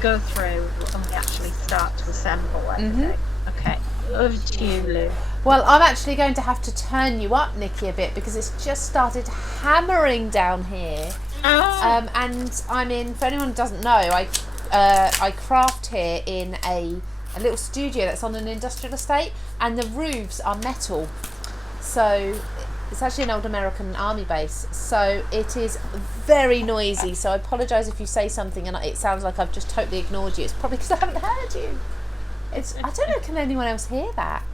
go through and we actually start to assemble everything. Okay, over to you, Lou. Well, I'm actually going to have to turn you up, Nikki, a bit because it's just started hammering down here. Oh. And I'm in, for anyone who doesn't know, I craft here in a little studio that's on an industrial estate, and the roofs are metal. So It's actually an old American army base, so it is very noisy. So I apologise if you say something and it sounds like I've just totally ignored you. It's probably because I haven't heard you. I don't know, can anyone else hear that?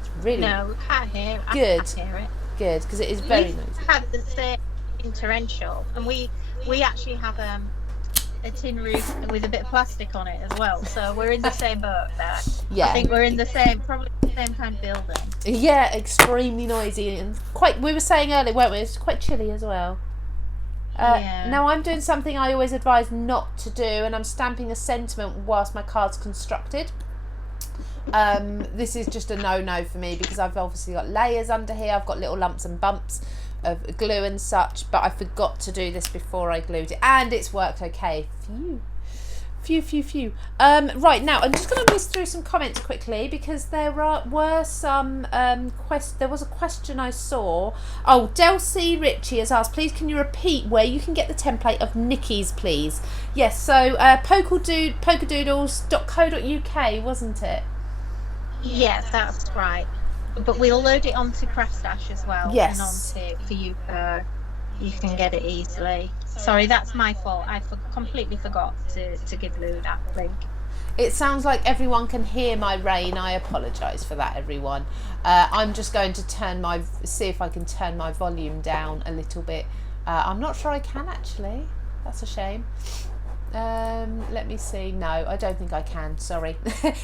It's really... No, we can't hear it. Good. I can't hear it. Good, because it is very We've noisy. had the same in torrential, and we actually have a tin roof with a bit of plastic on it as well, so we're in the same boat there. Yeah. I think we're in probably the same kind of building. Yeah, extremely noisy and we were saying earlier, weren't we? It's quite chilly as well. Now I'm doing something I always advise not to do, and I'm stamping a sentiment whilst my card's constructed. This is just a no-no for me because I've obviously got layers under here. I've got little lumps and bumps of glue and such, but I forgot to do this before I glued it, and it's worked okay. Phew. Right, now I'm just going to whiz through some comments quickly because there were some there was a question I saw. Oh, Delcy Ritchie has asked, please can you repeat where you can get the template of Nikky's, please? Yes, so polkadoodles.co.uk, wasn't it? Yes, that's right. But we'll load it onto Craftstash as well. Yes. And onto for you, you can get it easily. Sorry, that's my fault. I completely forgot to give Lou that link. It sounds like everyone can hear my rain. I apologise for that, everyone. I'm just going to see if I can turn my volume down a little bit. I'm not sure I can actually. That's a shame. Let me see. No, I don't think I can. Sorry.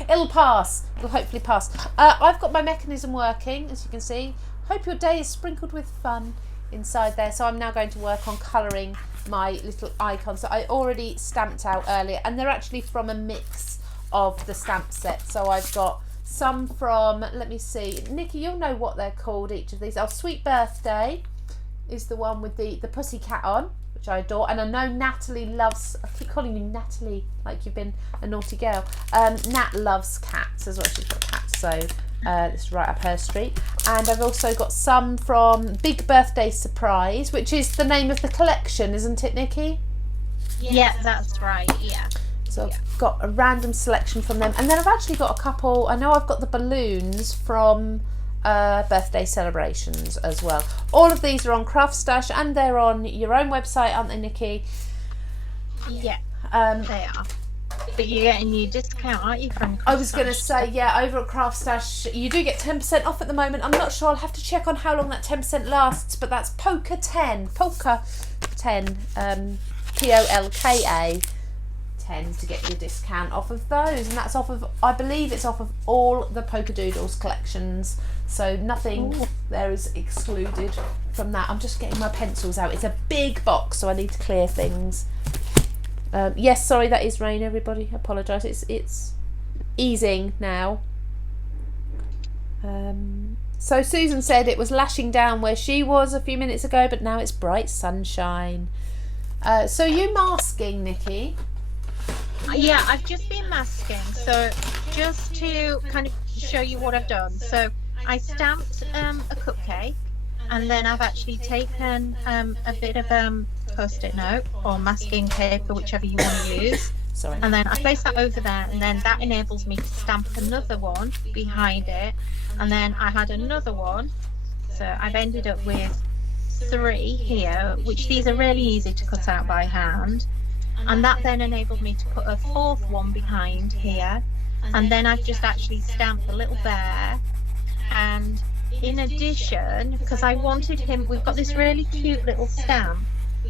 It'll pass. It'll hopefully pass. I've got my mechanism working, as you can see. Hope your day is sprinkled with fun inside there. So I'm now going to work on colouring my little icons that I already stamped out earlier, and they're actually from a mix of the stamp set. So I've got some from, let me see, Nikki, you'll know what they're called, each of these. Oh, Sweet Birthday is the one with the pussycat on, which I adore, and I know Natalie loves, I keep calling you Natalie like you've been a naughty girl. Nat loves cats as well. She's got cats, so this is right up her street. And I've also got some from Big Birthday Surprise, which is the name of the collection, isn't it, Nikki? Yeah, that's right. Yeah. So I've got a random selection from them, and then I've actually got a couple. I know I've got the balloons from birthday celebrations as well. All of these are on Craftstash, and they're on your own website, aren't they, Nikki? Yeah, they are. But you're getting your discount, aren't you, from Craftstash? I was going to say, yeah, over at Craftstash, you do get 10% off at the moment. I'm not sure. I'll have to check on how long that 10% lasts, but that's Polka 10. Polka 10. Polka 10 to get your discount off of those. And that's off of, I believe it's off of all the Polkadoodles collections. So nothing there is excluded from that. I'm just getting my pencils out. It's a big box, so I need to clear things. Yes, sorry, that is rain, everybody. I apologise. It's easing now. So Susan said it was lashing down where she was a few minutes ago, but now it's bright sunshine. So you masking, Nikki? Yeah, I've just been masking. So just to kind of show you what I've done. So I stamped a cupcake, and then I've actually taken a bit of post-it note or masking paper, whichever you want to use. Sorry. And then I place that over there, and then that enables me to stamp another one behind it. And then I had another one, so I've ended up with 3 here, which these are really easy to cut out by hand. And that then enabled me to put a 4th one behind here. And then I've just actually stamped a little bear. And in addition, because I wanted him, we've got this really cute little stamp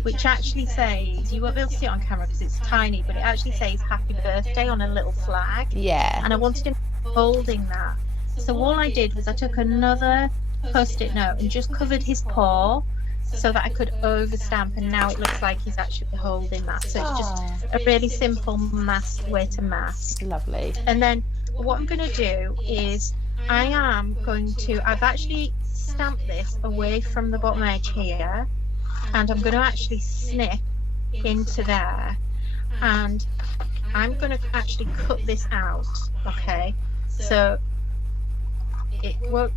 which actually says, you won't be able to see it on camera because it's tiny, but it actually says happy birthday on a little flag. Yeah. And I wanted him holding that. So all I did was I took another post-it note and just covered his paw so that I could overstamp, and now it looks like he's actually holding that. So it's just a really simple way to mask. Lovely. And then what I'm going to do is I've actually stamped this away from the bottom edge here, and I'm going to actually snip into there, and I'm going to actually cut this out. Okay, so it won't,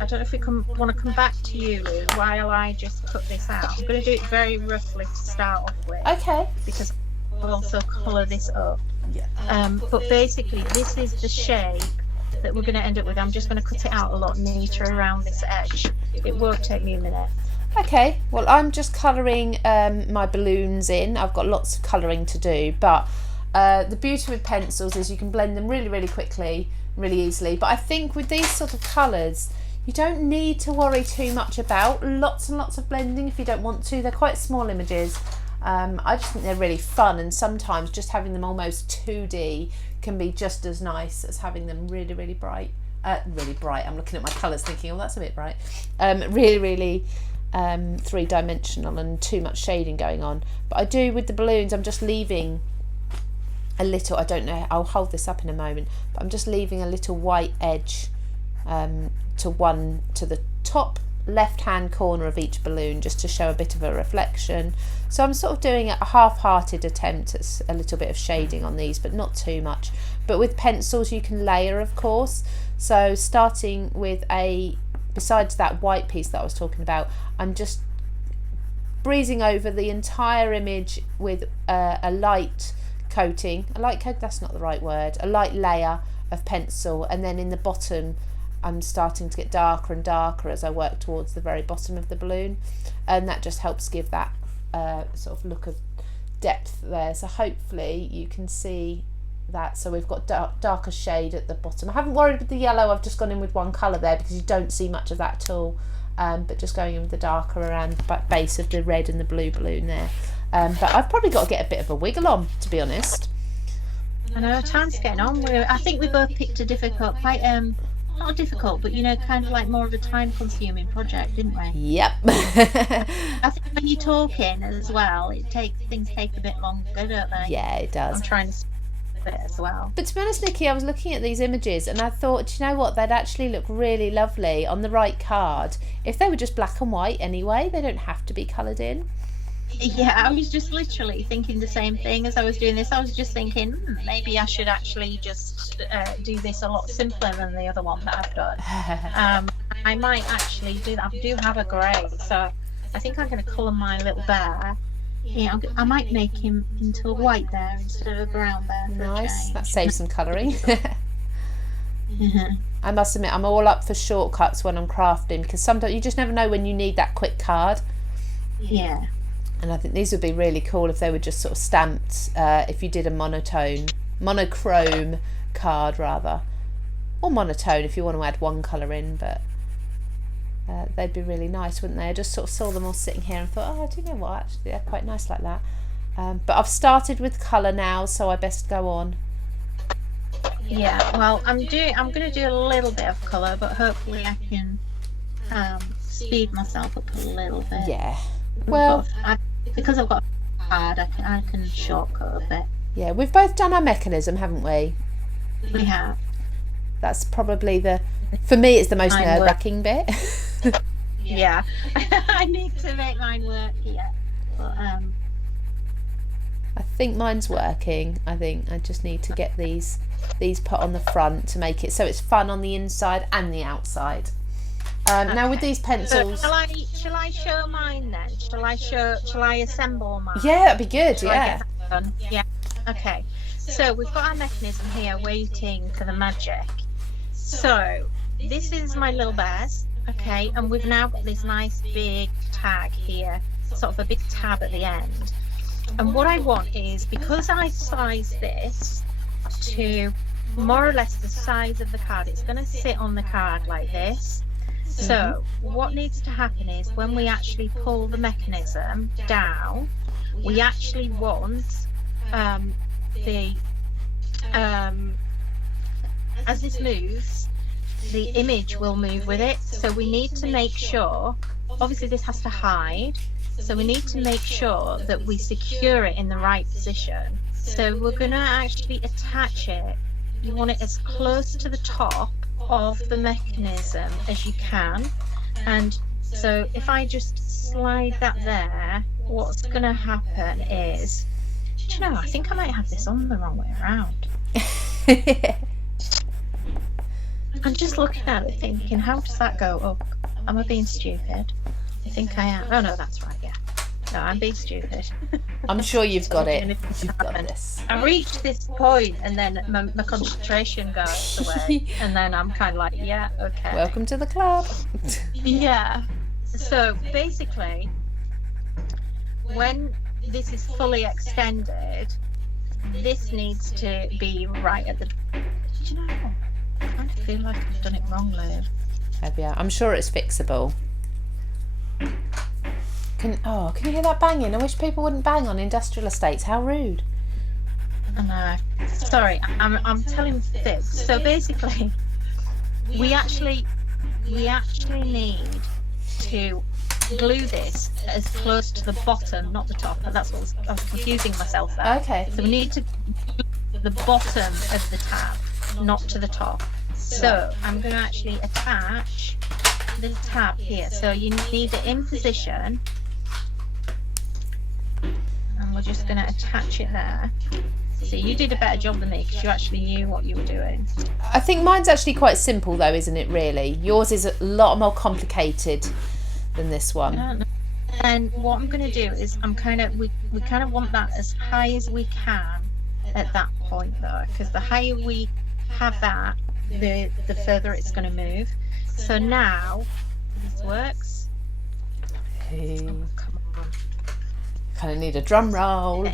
I don't know if we want to come back to you, Lou, while I just cut this out. I'm going to do it very roughly to start off with. Okay. Because I'll also colour this up. Yeah. But basically this is the shape that we're going to end up with. I'm just going to cut it out a lot neater around this edge. it won't take me a minute. Okay, well, I'm just colouring my balloons in. I've got lots of colouring to do, but the beauty with pencils is you can blend them really, really quickly, really easily. But I think with these sort of colours, you don't need to worry too much about lots and lots of blending if you don't want to. They're quite small images. I just think they're really fun, and sometimes just having them almost 2D can be just as nice as having them really, really bright. Really bright. I'm looking at my colours thinking, oh, that's a bit bright. Really, really three-dimensional and too much shading going on. But I do with the balloons, I'm just leaving a little, I don't know, I'll hold this up in a moment, but I'm just leaving a little white edge to the top left hand corner of each balloon, just to show a bit of a reflection. So I'm sort of doing a half-hearted attempt at a little bit of shading on these, but not too much. But with pencils you can layer, of course. So starting with besides that white piece that I was talking about, I'm just breezing over the entire image with a light coating. That's not the right word. A light layer of pencil, and then in the bottom I'm starting to get darker and darker as I work towards the very bottom of the balloon, and that just helps give that sort of look of depth there. So hopefully you can see that. So we've got darker shade at the bottom. I haven't worried with the yellow, I've just gone in with one colour there because you don't see much of that at all, but just going in with the darker around the base of the red and the blue balloon there. But I've probably got to get a bit of a wiggle on, to be honest. I know, time's getting on. I think we both picked a difficult, quite not difficult, but kind of like more of a time-consuming project, didn't we? Yep. I think when you're talking as well, things take a bit longer, don't they? Yeah, it does. I'm trying to speed it as well. But to be honest, Nikki, I was looking at these images and I thought, do you know what? They'd actually look really lovely on the right card if they were just black and white anyway. They don't have to be coloured in. Yeah, I was just literally thinking the same thing as I was doing this. I was just thinking, maybe I should actually just do this a lot simpler than the other one that I've done. I might actually do that. I do have a grey, so I think I'm going to colour my little bear. Yeah, I might make him into a white bear instead of a brown bear. Nice, that saves some colouring. Mm-hmm. I must admit, I'm all up for shortcuts when I'm crafting, because sometimes you just never know when you need that quick card. Yeah. And I think these would be really cool if they were just sort of stamped, if you did a monochrome card rather, or monotone if you want to add one colour in, but they'd be really nice, wouldn't they? I just sort of saw them all sitting here and thought, oh, do you know what, actually they're quite nice like that. But I've started with colour now, so I best go on. Yeah, well, I'm going to do a little bit of colour, but hopefully I can speed myself up a little bit. Yeah. Well, because I've got a card, I can shortcut a bit. Yeah, we've both done our mechanism, haven't we? We have. That's probably for me, it's the most nerve-wracking bit. Yeah, I need to make mine work here. But I think mine's working. I think I just need to get these put on the front to make it so it's fun on the inside and the outside. Okay. Now with these pencils, so shall I show mine then? Shall I assemble mine? Yeah, that'd be good. Yeah. Yeah. Okay. So we've got our mechanism here waiting for the magic. So this is my little bears. Okay, and we've now got this nice big tag here, sort of a big tab at the end. And what I want is, because I size this to more or less the size of the card, it's going to sit on the card like this. So what needs to happen is, when we actually pull the mechanism down, we actually want as this moves, the image will move with it. So we need to make sure, obviously this has to hide, so we need to make sure that we secure it in the right position. So we're going to actually attach it. You want it as close to the top of the mechanism as you can. And so if I just slide that there, what's going to happen is, do you know, I think I might have this on the wrong way around. I'm just looking at it thinking, how does that go up? Am I being stupid? I think I am. Oh no, that's right, yeah. No, I'm being stupid. I'm sure you've got it. Anything can You've got happen. this. I reached this point and then my concentration goes away. And then I'm kind of like, yeah, okay. Welcome to the club. Yeah. So basically, when this is fully extended, this needs to be right at the... Do you know what? I kind of feel like I've done it wrong, Liv. Maybe I'm sure it's fixable. Can you hear that banging? I wish people wouldn't bang on industrial estates. How rude. I know. Sorry, I'm telling this. So basically, we actually need to glue this as close to the bottom, not the top. But that's what I was confusing myself there. Okay. So we need to glue the bottom of the tab, not to the top. So I'm going to actually attach this tab here. So you need it in position. And we're just going to attach it there. So you did a better job than me because you actually knew what you were doing. I think mine's actually quite simple though, isn't it, really? Yours is a lot more complicated than this one. And what I'm going to do is we kind of want that as high as we can at that point though, because the higher we have that, the further it's going to move. So now this works. Hey. Oh, come on. Kind of need a drum roll.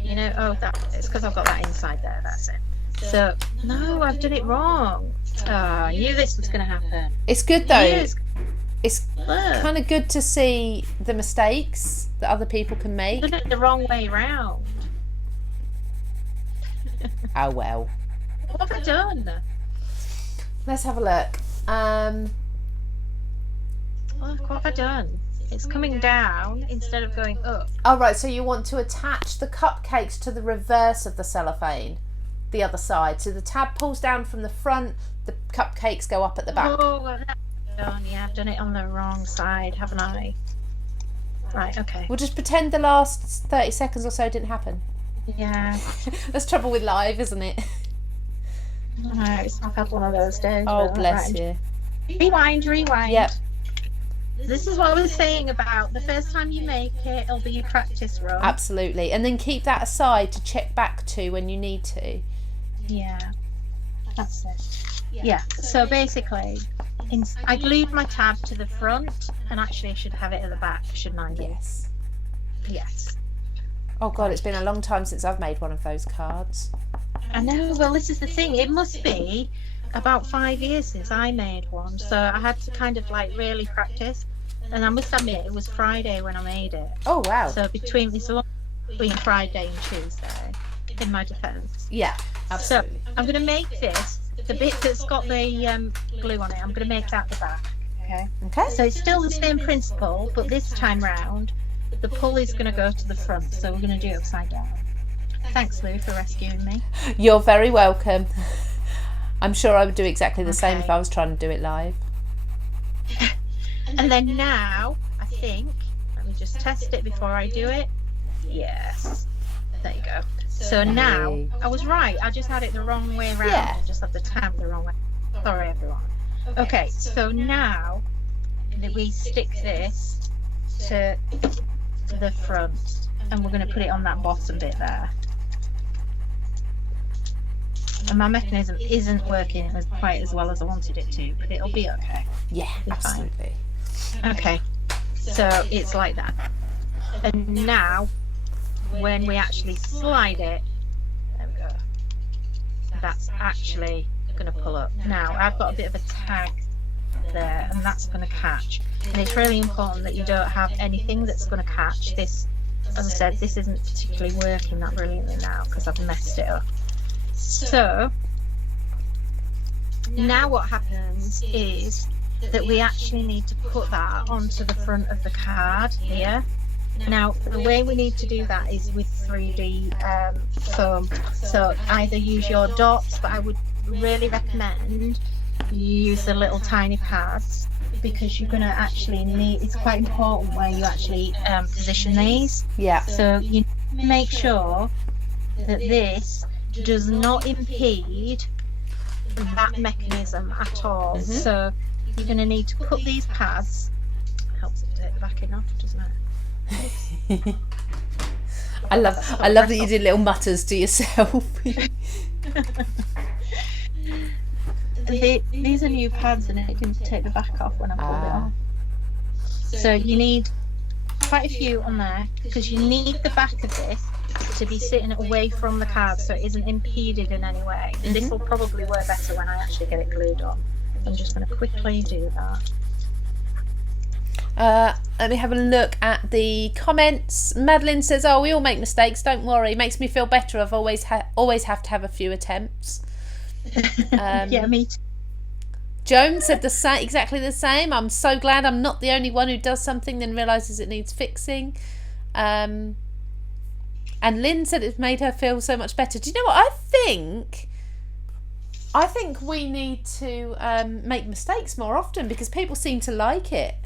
You know, it's because I've got that inside there. That's it. So no, I've done it wrong. Oh, I knew this was going to happen. It's good though. Yes. It's kind of good to see the mistakes that other people can make. I've done it the wrong way round. Oh well. What have I done? Let's have a look. Look, what have I done? It's coming down instead of going up. Oh right, so you want to attach the cupcakes to the reverse of the cellophane, the other side. So the tab pulls down from the front, the cupcakes go up at the back. Oh, well, that's done. Yeah, I've done it on the wrong side, haven't I? Right, okay. We'll just pretend the last 30 seconds or so didn't happen. Yeah. That's trouble with live, isn't it? I've had one of those days. Oh, but bless right. you. Rewind. Yep. This is what I was saying about the first time you make it, it'll be your practice run. Absolutely. And then keep that aside to check back to when you need to. Yeah, that's it. Yeah, so basically, I glued my tab to the front, and actually I should have it at the back, shouldn't I? Yes. Yes. Oh God, it's been a long time since I've made one of those cards. I know, well this is the thing, it must be about 5 years since I made one, so I had to kind of like really practice, and I must admit it was Friday when I made it. Oh wow. So between Friday and Tuesday, in my defence. Yeah, absolutely. So I'm going to make this, the bit that's got the glue on it, I'm going to make that the back. Okay. So it's still the same principle, but this time round, the pull is going to go to the front, so we're going to do it upside down. Thanks, Lou, for rescuing me. You're very welcome. I'm sure I would do exactly the same if I was trying to do it live. And then now, I think, let me just test it before I do it. Yes. There you go. So now, I was right. I just had it the wrong way around. Yeah. I just had the tab the wrong way. Sorry, everyone. Okay, so now we stick this to the front, and we're going to put it on that bottom bit there. And my mechanism isn't working quite as well as I wanted it to, but it'll be okay. Yeah, absolutely. Okay, so it's like that. And now, when we actually slide it, there we go. That's actually going to pull up. Now, I've got a bit of a tag there, and that's going to catch. And it's really important that you don't have anything that's going to catch this. As I said, this isn't particularly working that brilliantly now because I've messed it up. So now what happens is that we actually need to put that onto the front of the card here. Now the way we need to do that is with 3D foam. So either use your dots, but I would really recommend you use the little tiny pads, because you're going to actually need, it's quite important where you actually position these. Yeah. So you make sure that this does not impede that mechanism at all. Mm-hmm. So you're going to need to put these pads, helps it take the back enough, doesn't I love that you did little mutters to yourself. These are new pads, and it didn't take the back off when I pulled it off. So you need quite a few on there, because you need the back of this to be sitting away from the card so it isn't impeded in any way. And this will probably work better when I actually get it glued on. I'm just going to quickly do that. Let me have a look at the comments. Madeline says, "Oh, we all make mistakes. Don't worry. It makes me feel better. I've always have to have a few attempts." Yeah, me too. Joan said exactly the same. I'm so glad I'm not the only one who does something then realises it needs fixing. And Lynn said it's made her feel so much better. Do you know what I think? I think we need to make mistakes more often, because people seem to like it.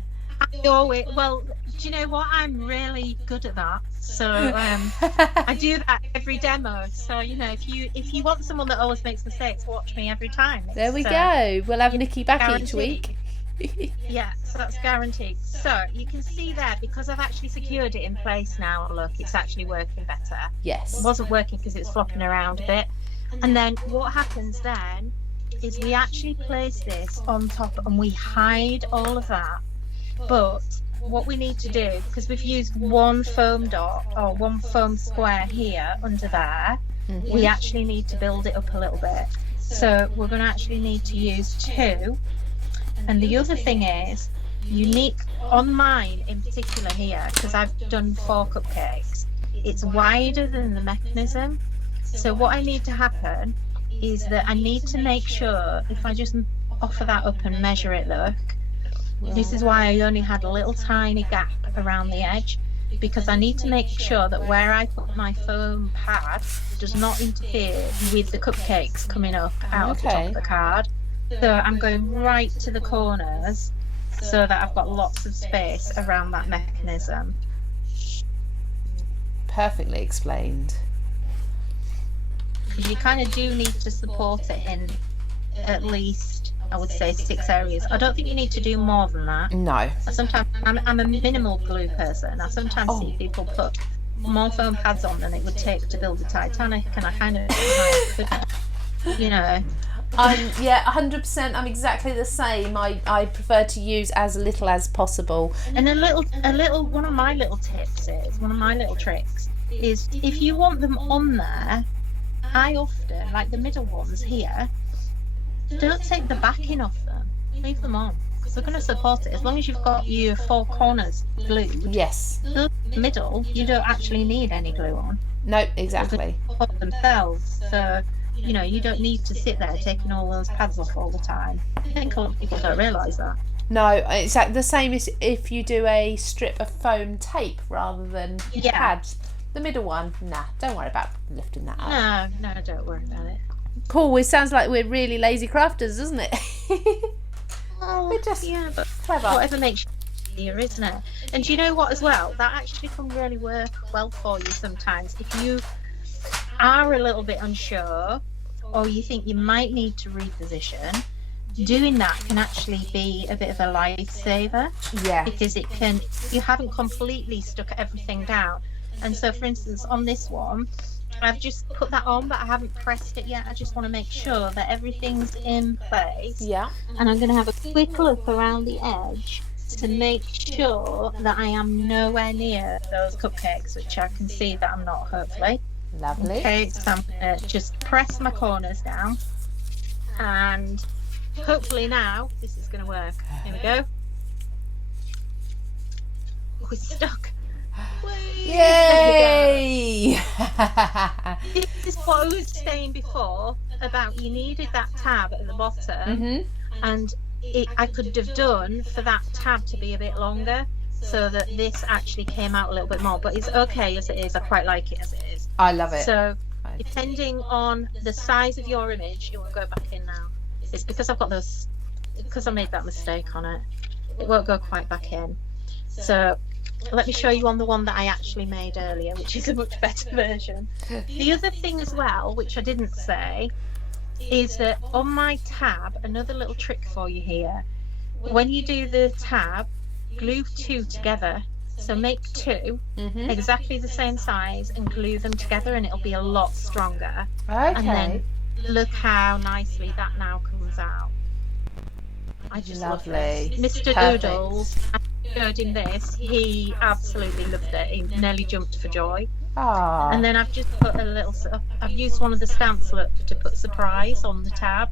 Well, do you know what? I'm really good at that. So I do that every demo. So if you want someone that always makes mistakes, watch me every time. There we go. We'll have Nikki back guaranteed. each week. Yeah, so that's guaranteed. So you can see there, because I've actually secured it in place now. Look, it's actually working better. Yes. It wasn't working because it was flopping around a bit. And then what happens then is we actually place this on top and we hide all of that. But what we need to do, because we've used one foam dot or one foam square here under there, we actually need to build it up a little bit. So we're going to actually need to use 2. And the other thing is, unique on mine in particular here, because I've done 4 cupcakes, it's wider than the mechanism. So what I need to happen is that I need to make sure, if I just offer that up and measure it, look, this is why I only had a little tiny gap around the edge, because I need to make sure that where I put my foam pad does not interfere with the cupcakes coming up out of the top of the card. So I'm going right to the corners so that I've got lots of space around that mechanism. Perfectly explained. You kind of do need to support it in at least, I would say, 6 areas. I don't think you need to do more than that. No. Sometimes I'm a minimal glue person. I sometimes see people put more foam pads on than it would take to build a Titanic, and I kind of, Yeah, 100%. I'm exactly the same. I prefer to use as little as possible. And a little one of my little tricks is, if you want them on there, I often, like the middle ones here, don't take the backing off them. Leave them on, because they're going to support it. As long as you've got your 4 corners glued. Yes. The middle, you don't actually need any glue on. No, exactly. They support themselves. So, you don't need to sit there taking all those pads off all the time. I think a lot of people don't realise that. No, it's like the same as if you do a strip of foam tape rather than pads. The middle one, nah, don't worry about lifting that up. No, don't worry about it. Cool, it sounds like we're really lazy crafters, doesn't it? We're just but clever. Whatever makes you easier, isn't it? And do you know what as well? That actually can really work well for you sometimes. If you are a little bit unsure, or you think you might need to reposition, doing that can actually be a bit of a lifesaver. Yeah. Because you haven't completely stuck everything down. And so, for instance, on this one, I've just put that on, but I haven't pressed it yet. I just want to make sure that everything's in place. Yeah. And I'm going to have a quick look around the edge to make sure that I am nowhere near those cupcakes, which I can see that I'm not, hopefully. Lovely. Okay, so I'm going to just press my corners down. And hopefully now this is going to work. Here we go. Oh, it's stuck. Yay! This is what I was saying before about you needed that tab at the bottom, and I could have done for that tab to be a bit longer so that this actually came out a little bit more, but it's okay as it is. I quite like it as it is. I love it. So depending on the size of your image, it will go back in now. It's because because I made that mistake on it. It won't go quite back in. So let me show you on the one that I actually made earlier, which is a much better version. The other thing as well, which I didn't say, is that on my tab, another little trick for you here, when you do the tab, glue 2 together So make 2 exactly the same size and glue them together, and it'll be a lot stronger. And then look how nicely that now comes out. I just love this. Mr. Doodles, I showed him this. He absolutely loved it. He nearly jumped for joy. Aww. And then I've just put a little. I've used one of the stamps, look, to put surprise on the tab.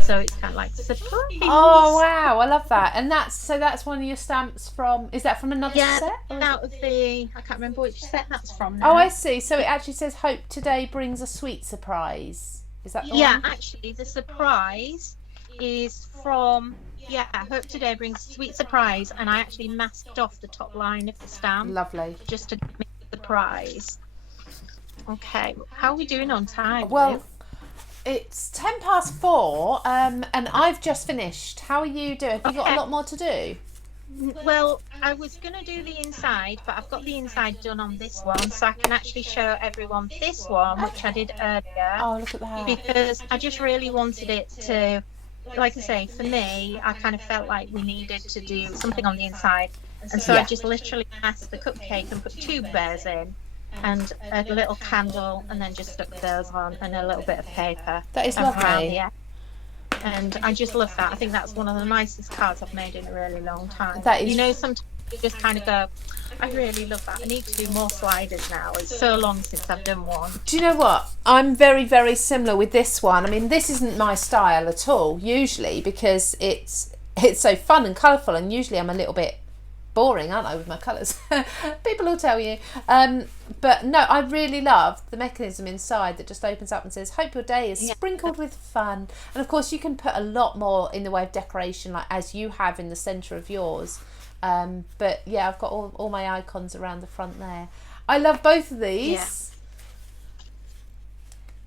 So it's kind of like surprise. Oh wow, I love that. And that's one of your stamps from. Is that from another set? Out of the. I can't remember which set that's from now. Oh, I see. So it actually says, "Hope today brings a sweet surprise." Is that the one? Yeah, actually, the surprise is from. Yeah, Hope today brings a sweet surprise, and I actually masked off the top line of the stamp. Lovely. Just to make the surprise. Okay, how are we doing on time? Well, it's 4:10, and I've just finished. How are you doing? Have you got a lot more to do? Well, I was going to do the inside, but I've got the inside done on this one, so I can actually show everyone this one, which I did earlier. Oh, look at that. Because I just really wanted it to, like I say, for me, I kind of felt like we needed to do something on the inside. And so I just literally masked the cupcake and put 2 bears in and a little candle, and then just stuck those on and a little bit of paper. That is lovely. And I just love that. I think that's one of the nicest cards I've made in a really long time. That is... You know, sometimes you just kind of go, I really love that. I need to do more sliders now. It's so long since I've done one. Do you know what? I'm very, very similar with this one. I mean, this isn't my style at all, usually, because it's so fun and colourful, and usually I'm a little bit boring, aren't I, with my colours? People will tell you. But no, I really love the mechanism inside that just opens up and says, hope your day is sprinkled with fun. And of course you can put a lot more in the way of decoration, like as you have in the centre of yours. But yeah, I've got all my icons around the front there. I love both of these.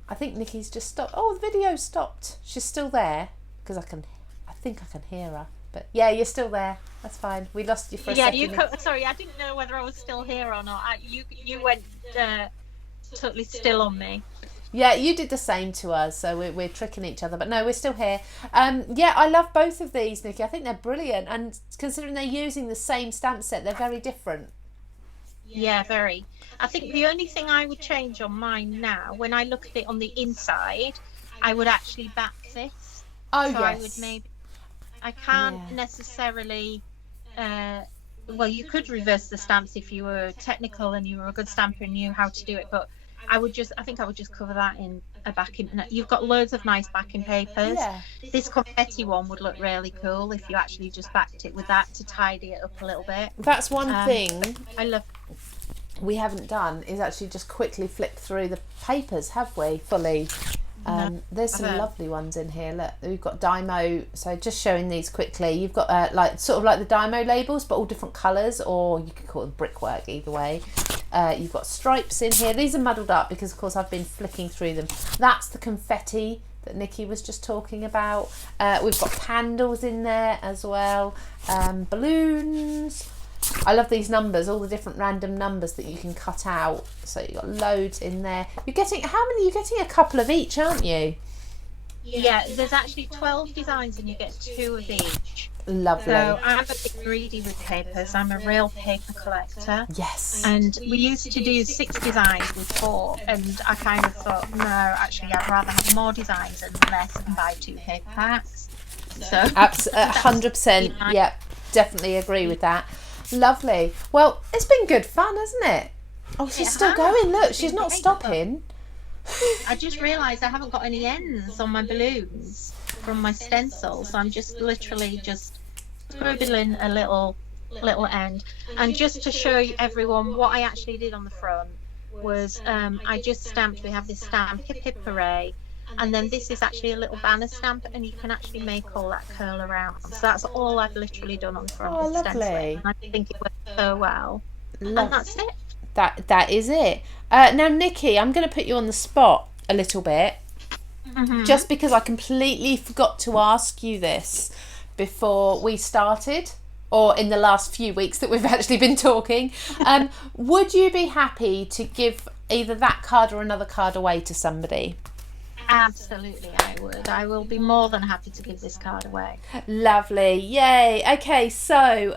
I think Nikki's just stopped. Oh, the video stopped. She's still there because I think I can hear her. But yeah, you're still there. That's fine. We lost you for a second. Sorry, I didn't know whether I was still here or not. You went totally still on me. Yeah, you did the same to us, so we're tricking each other. But no, we're still here. Yeah, I love both of these, Nikki. I think they're brilliant. And considering they're using the same stamp set, they're very different. Yeah, very. I think the only thing I would change on mine now, when I look at it on the inside, I would actually back this. Oh, so yes. I would maybe... I can't necessarily... well, you could reverse the stamps if you were technical and you were a good stamper and knew how to do it, but I think I would just cover that in a backing. You've got loads of nice backing papers. Yeah. This confetti one would look really cool if you actually just backed it with that to tidy it up a little bit. That's one thing I love. We haven't done is actually just quickly flick through the papers, have we? Fully. There's some lovely ones in here. Look, we've got Dymo. So just showing these quickly. You've got like sort of like the Dymo labels, but all different colours, or you could call them brickwork. Either way. You've got stripes in here. These are muddled up because, of course, I've been flicking through them. That's the confetti that Nikki was just talking about. We've got candles in there as well. Balloons. I love these numbers, all the different random numbers that you can cut out. So you've got loads in there. You're getting, how many? You're getting a couple of each, aren't you? Yeah, there's actually 12 designs and you get 2 of each. Lovely. So I'm a bit greedy with papers. I'm a real paper collector. Yes. And we used to do 6 designs with 4, and I kind of thought, no, actually, I'd rather have more designs and less and buy 2 paper packs. So 100%. Yep, definitely agree with that. Lovely. Well, it's been good fun, hasn't it? Oh, she's still going. Look, she's not stopping. I just realised I haven't got any ends on my balloons from my stencil, so I'm just literally just scribbling a little end. And just to show everyone what I actually did on the front was I just stamped, we have this stamp, hip hip hooray, and then this is actually a little banner stamp, and you can actually make all that curl around. So that's all I've literally done on the front. Oh, lovely. And I think it worked so well. And that's it. That is it. Now, Nikki, I'm going to put you on the spot a little bit, just because I completely forgot to ask you this before we started, or in the last few weeks that we've actually been talking. Would you be happy to give either that card or another card away to somebody? Absolutely, I would. I will be more than happy to give this card away. Lovely, yay. Okay, so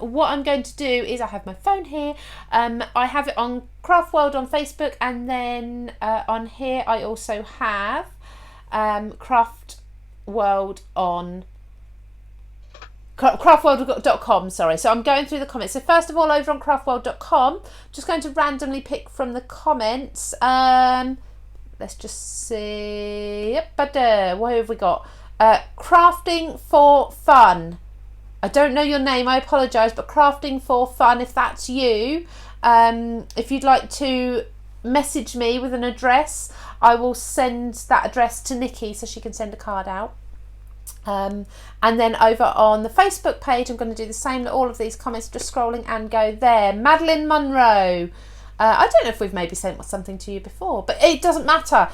what I'm going to do is I have my phone here. I have it on Craft World on Facebook, and then on here I also have Craft World on craftworld.com, sorry. So I'm going through the comments. So first of all, over on craftworld.com, just going to randomly pick from the comments. Let's just see. Yep, but what have we got? Crafting for fun. I don't know your name, I apologise, but crafting for fun, if that's you, if you'd like to message me with an address, I will send that address to Nikki so she can send a card out. And then over on the Facebook page, I'm going to do the same. All of these comments, just scrolling and go there. Madeline Munro. I don't know if we've maybe sent something to you before, but it doesn't matter.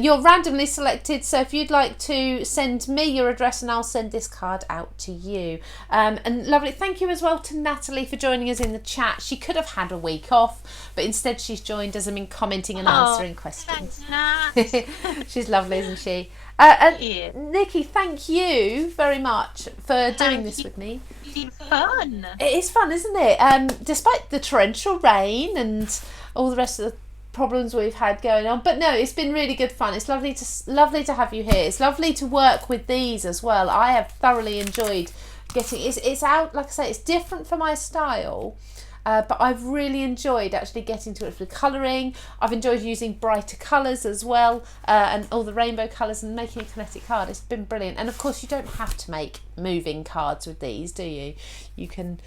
You're randomly selected, so if you'd like to send me your address, and I'll send this card out to you. And lovely, thank you as well to Natalie for joining us in the chat. She could have had a week off, but instead she's joined us and been commenting and answering questions. Thanks, Nat. She's lovely, isn't she? Yeah. Nikki, thank you very much for doing this with me. It's fun. It is fun, isn't it? Despite the torrential rain and all the rest of the problems we've had going on, but no, it's been really good fun. It's lovely to have you here. It's lovely to work with these as well. I have thoroughly enjoyed getting it's out, like I say, it's different for my style. But I've really enjoyed actually getting to it with colouring. I've enjoyed using brighter colours as well, and all the rainbow colours, and making a kinetic card. It's been brilliant. And of course, you don't have to make moving cards with these, do you? You can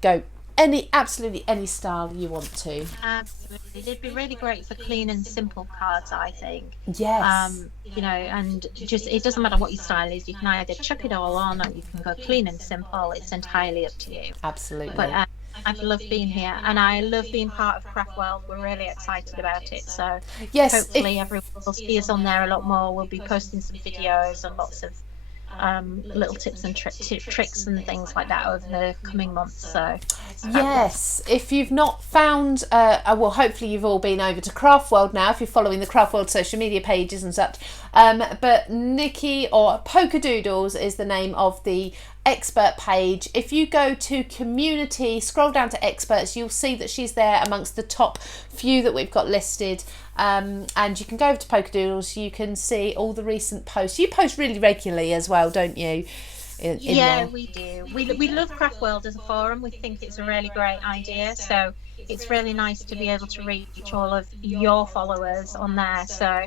go absolutely any style you want to. Absolutely. It'd be really great for clean and simple cards, I think. Yes. You know, and just it doesn't matter what your style is. You can either chuck it all on, or you can go clean and simple. It's entirely up to you. Absolutely. But I've loved being here, and I love being part of Craft World. We're really excited about it. So yes, hopefully everyone will see us on there a lot more. We'll be posting some videos and lots of little tips and tricks and things like that over the coming months. So yes, if you've not found, well, hopefully you've all been over to Craft World now if you're following the Craft World social media pages and such. But Nikky, or Polkadoodles, is the name of the expert page. If you go to community, scroll down to experts, you'll see that she's there amongst the top few that we've got listed. And you can go over to Polkadoodles, you can see all the recent posts. You post really regularly as well, don't you? Yeah, we do. We love Craft World as a forum. We think it's a really great idea. So it's really nice to be able to reach all of your followers on there. So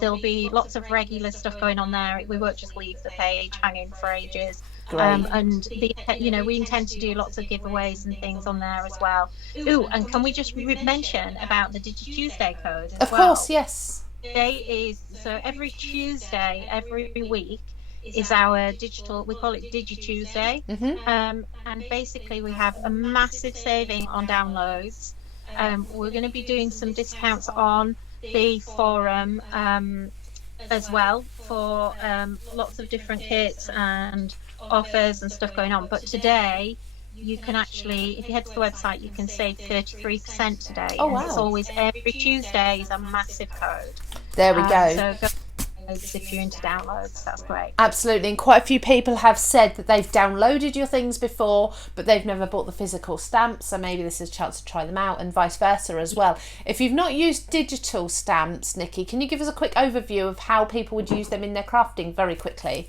there'll be lots of regular stuff going on there. We won't just leave the page hanging for ages. And we intend to do lots of giveaways and things on there as well. Ooh, and can we just mention about the Digi Tuesday code as well? Of course, yes. So every Tuesday, every week, is our digital, we call it Digi Tuesday. And basically we have a massive saving on downloads. We're going to be doing some discounts on the forum as well for lots of different kits and offers and stuff going on. But today you can actually, if you head to the website, you can save 33% today. Oh, wow. And it's always every Tuesday is a massive code. There we go. So go if you're into downloads, that's great. Absolutely, and quite a few people have said that they've downloaded your things before, but they've never bought the physical stamps, so maybe this is a chance to try them out, and vice versa as well. If you've not used digital stamps, Nikky, can you give us a quick overview of how people would use them in their crafting very quickly?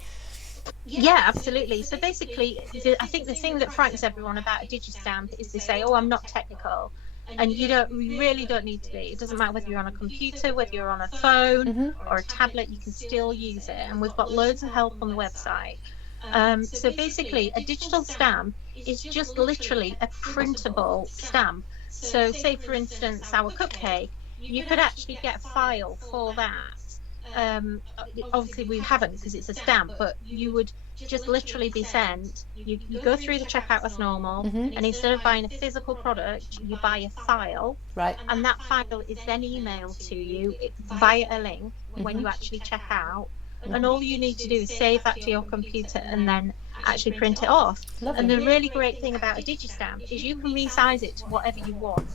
Yeah, absolutely. So basically, I think the thing that frightens everyone about a digistamp is they say, oh, I'm not technical. And you really don't need to be. It doesn't matter whether you're on a computer, whether you're on a phone or a tablet, you can still use it. And we've got loads of help on the website. So basically, a digital stamp is just literally a printable stamp. So say, for instance, our cupcake, you could actually get a file for that. Obviously, we haven't because it's a stamp, but you would just literally be sent, you go through the checkout as normal, and instead of buying a physical product, you buy a file, right? And that file is then emailed to you via a link when you actually check out, and all you need to do is save that to your computer and then actually print it off. Lovely. And the really great thing about a digistamp is you can resize it to whatever you want.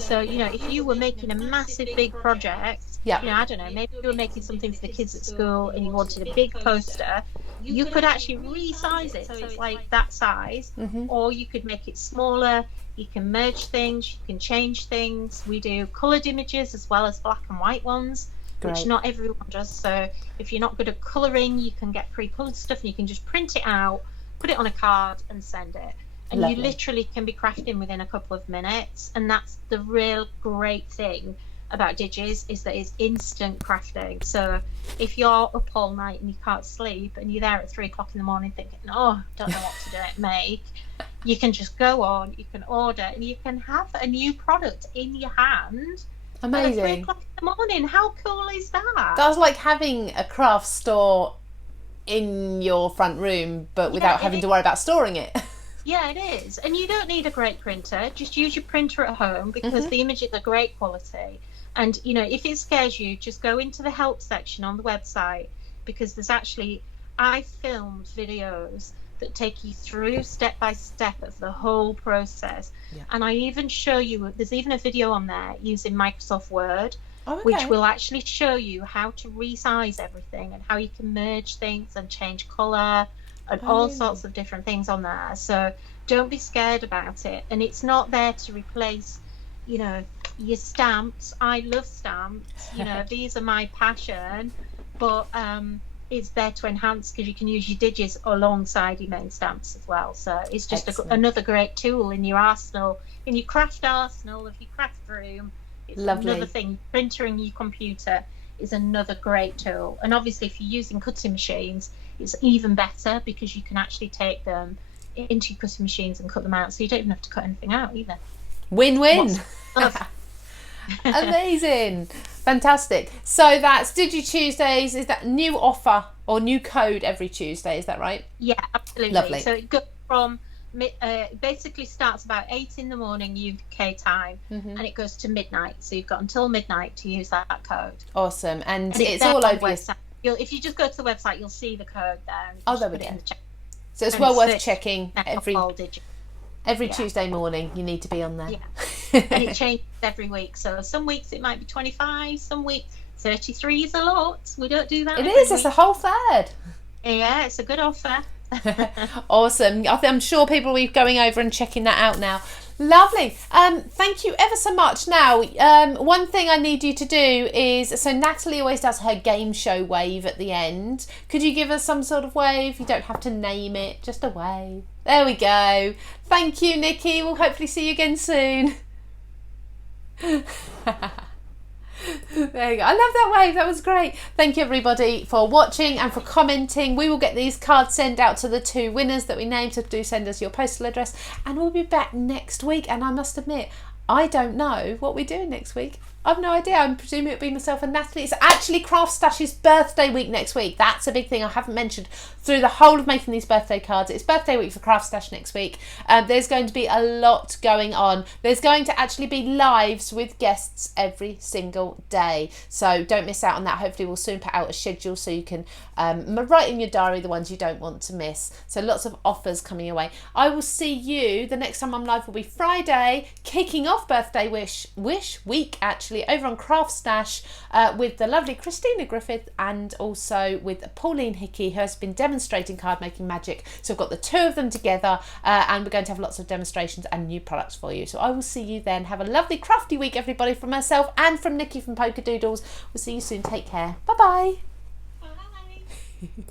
So, you know, if you were making a massive big project, Yeah. you know, I don't know, maybe you were making something for the kids at school and you wanted a big poster, you could actually resize it so it's like that size, or you could make it smaller. You can merge things, you can change things. We do coloured images as well as black and white ones, which not everyone does. So if you're not good at colouring, you can get pre-coloured stuff and you can just print it out, put it on a card and send it. And Lovely. You literally can be crafting within a couple of minutes. And that's the real great thing about digis, is that it's instant crafting. So if you're up all night and you can't sleep and you're there at 3 o'clock in the morning thinking, oh, don't know what to make, you can just go on, you can order, and you can have a new product in your hand. Amazing. At 3 o'clock in the morning. How cool is that? That's like having a craft store in your front room, but without having to worry about storing it. Yeah, it is. And you don't need a great printer. Just use your printer at home, because the images are great quality. And, you know, if it scares you, just go into the help section on the website, because there's actually, I filmed videos that take you through step by step of the whole process. Yeah. And I even show you, there's even a video on there using Microsoft Word, which will actually show you how to resize everything and how you can merge things and change colour and all sorts of different things on there. So don't be scared about it. And it's not there to replace, you know, your stamps. I love stamps, you know, these are my passion, but it's there to enhance, because you can use your digits alongside your main stamps as well. So it's just another great tool in your arsenal, in your craft arsenal of your craft room. It's another thing. Printer your computer is another great tool. And obviously if you're using cutting machines, it's even better, because you can actually take them into your cutting machines and cut them out, so you don't even have to cut anything out either. Win-win. Amazing. Fantastic. So that's Digi Tuesdays. Is that new offer or new code every Tuesday? Is that right? Yeah, absolutely. Lovely. So it goes from basically starts about 8 in the morning UK time, and it goes to midnight. So you've got until midnight to use that code. Awesome. And it's all over website. If you just go to the website, you'll see the code there. Oh, there we go. So it's well worth checking every Yeah. Tuesday morning. You need to be on there. Yeah. And it changes every week. So some weeks it might be 25, some weeks 33 is a lot. We don't do that. It is. It's a whole third. Yeah, it's a good offer. Awesome. I'm sure people will be going over and checking that out now. Lovely. Thank you ever so much. Now, one thing I need you to do is, so Natalie always does her game show wave at the end. Could you give us some sort of wave? You don't have to name it, just a wave. There we go. Thank you, Nikki. We'll hopefully see you again soon. There you go. I love that wave. That was great. Thank you everybody for watching and for commenting. We will get these cards sent out to the 2 winners that we named, so do send us your postal address, and we'll be back next week. And I must admit, I don't know what we're doing next week. I've no idea. I'm presuming it'll be myself and Natalie. It's actually Craftstash's birthday week next week. That's a big thing I haven't mentioned through the whole of making these birthday cards. It's birthday week for Craftstash next week. There's going to be a lot going on. There's going to actually be lives with guests every single day. So don't miss out on that. Hopefully we'll soon put out a schedule so you can write in your diary the ones you don't want to miss. So lots of offers coming your way. I will see you, the next time I'm live will be Friday, kicking off birthday wish week actually, over on Craftstash with the lovely Christina Griffith, and also with Pauline Hickey, who has been demonstrating card making magic. So I've got the 2 of them together, and we're going to have lots of demonstrations and new products for you. So I will see you then. Have a lovely crafty week everybody, from myself and from Nikki from Polkadoodles. We'll see you soon. Take care. Bye bye. Bye.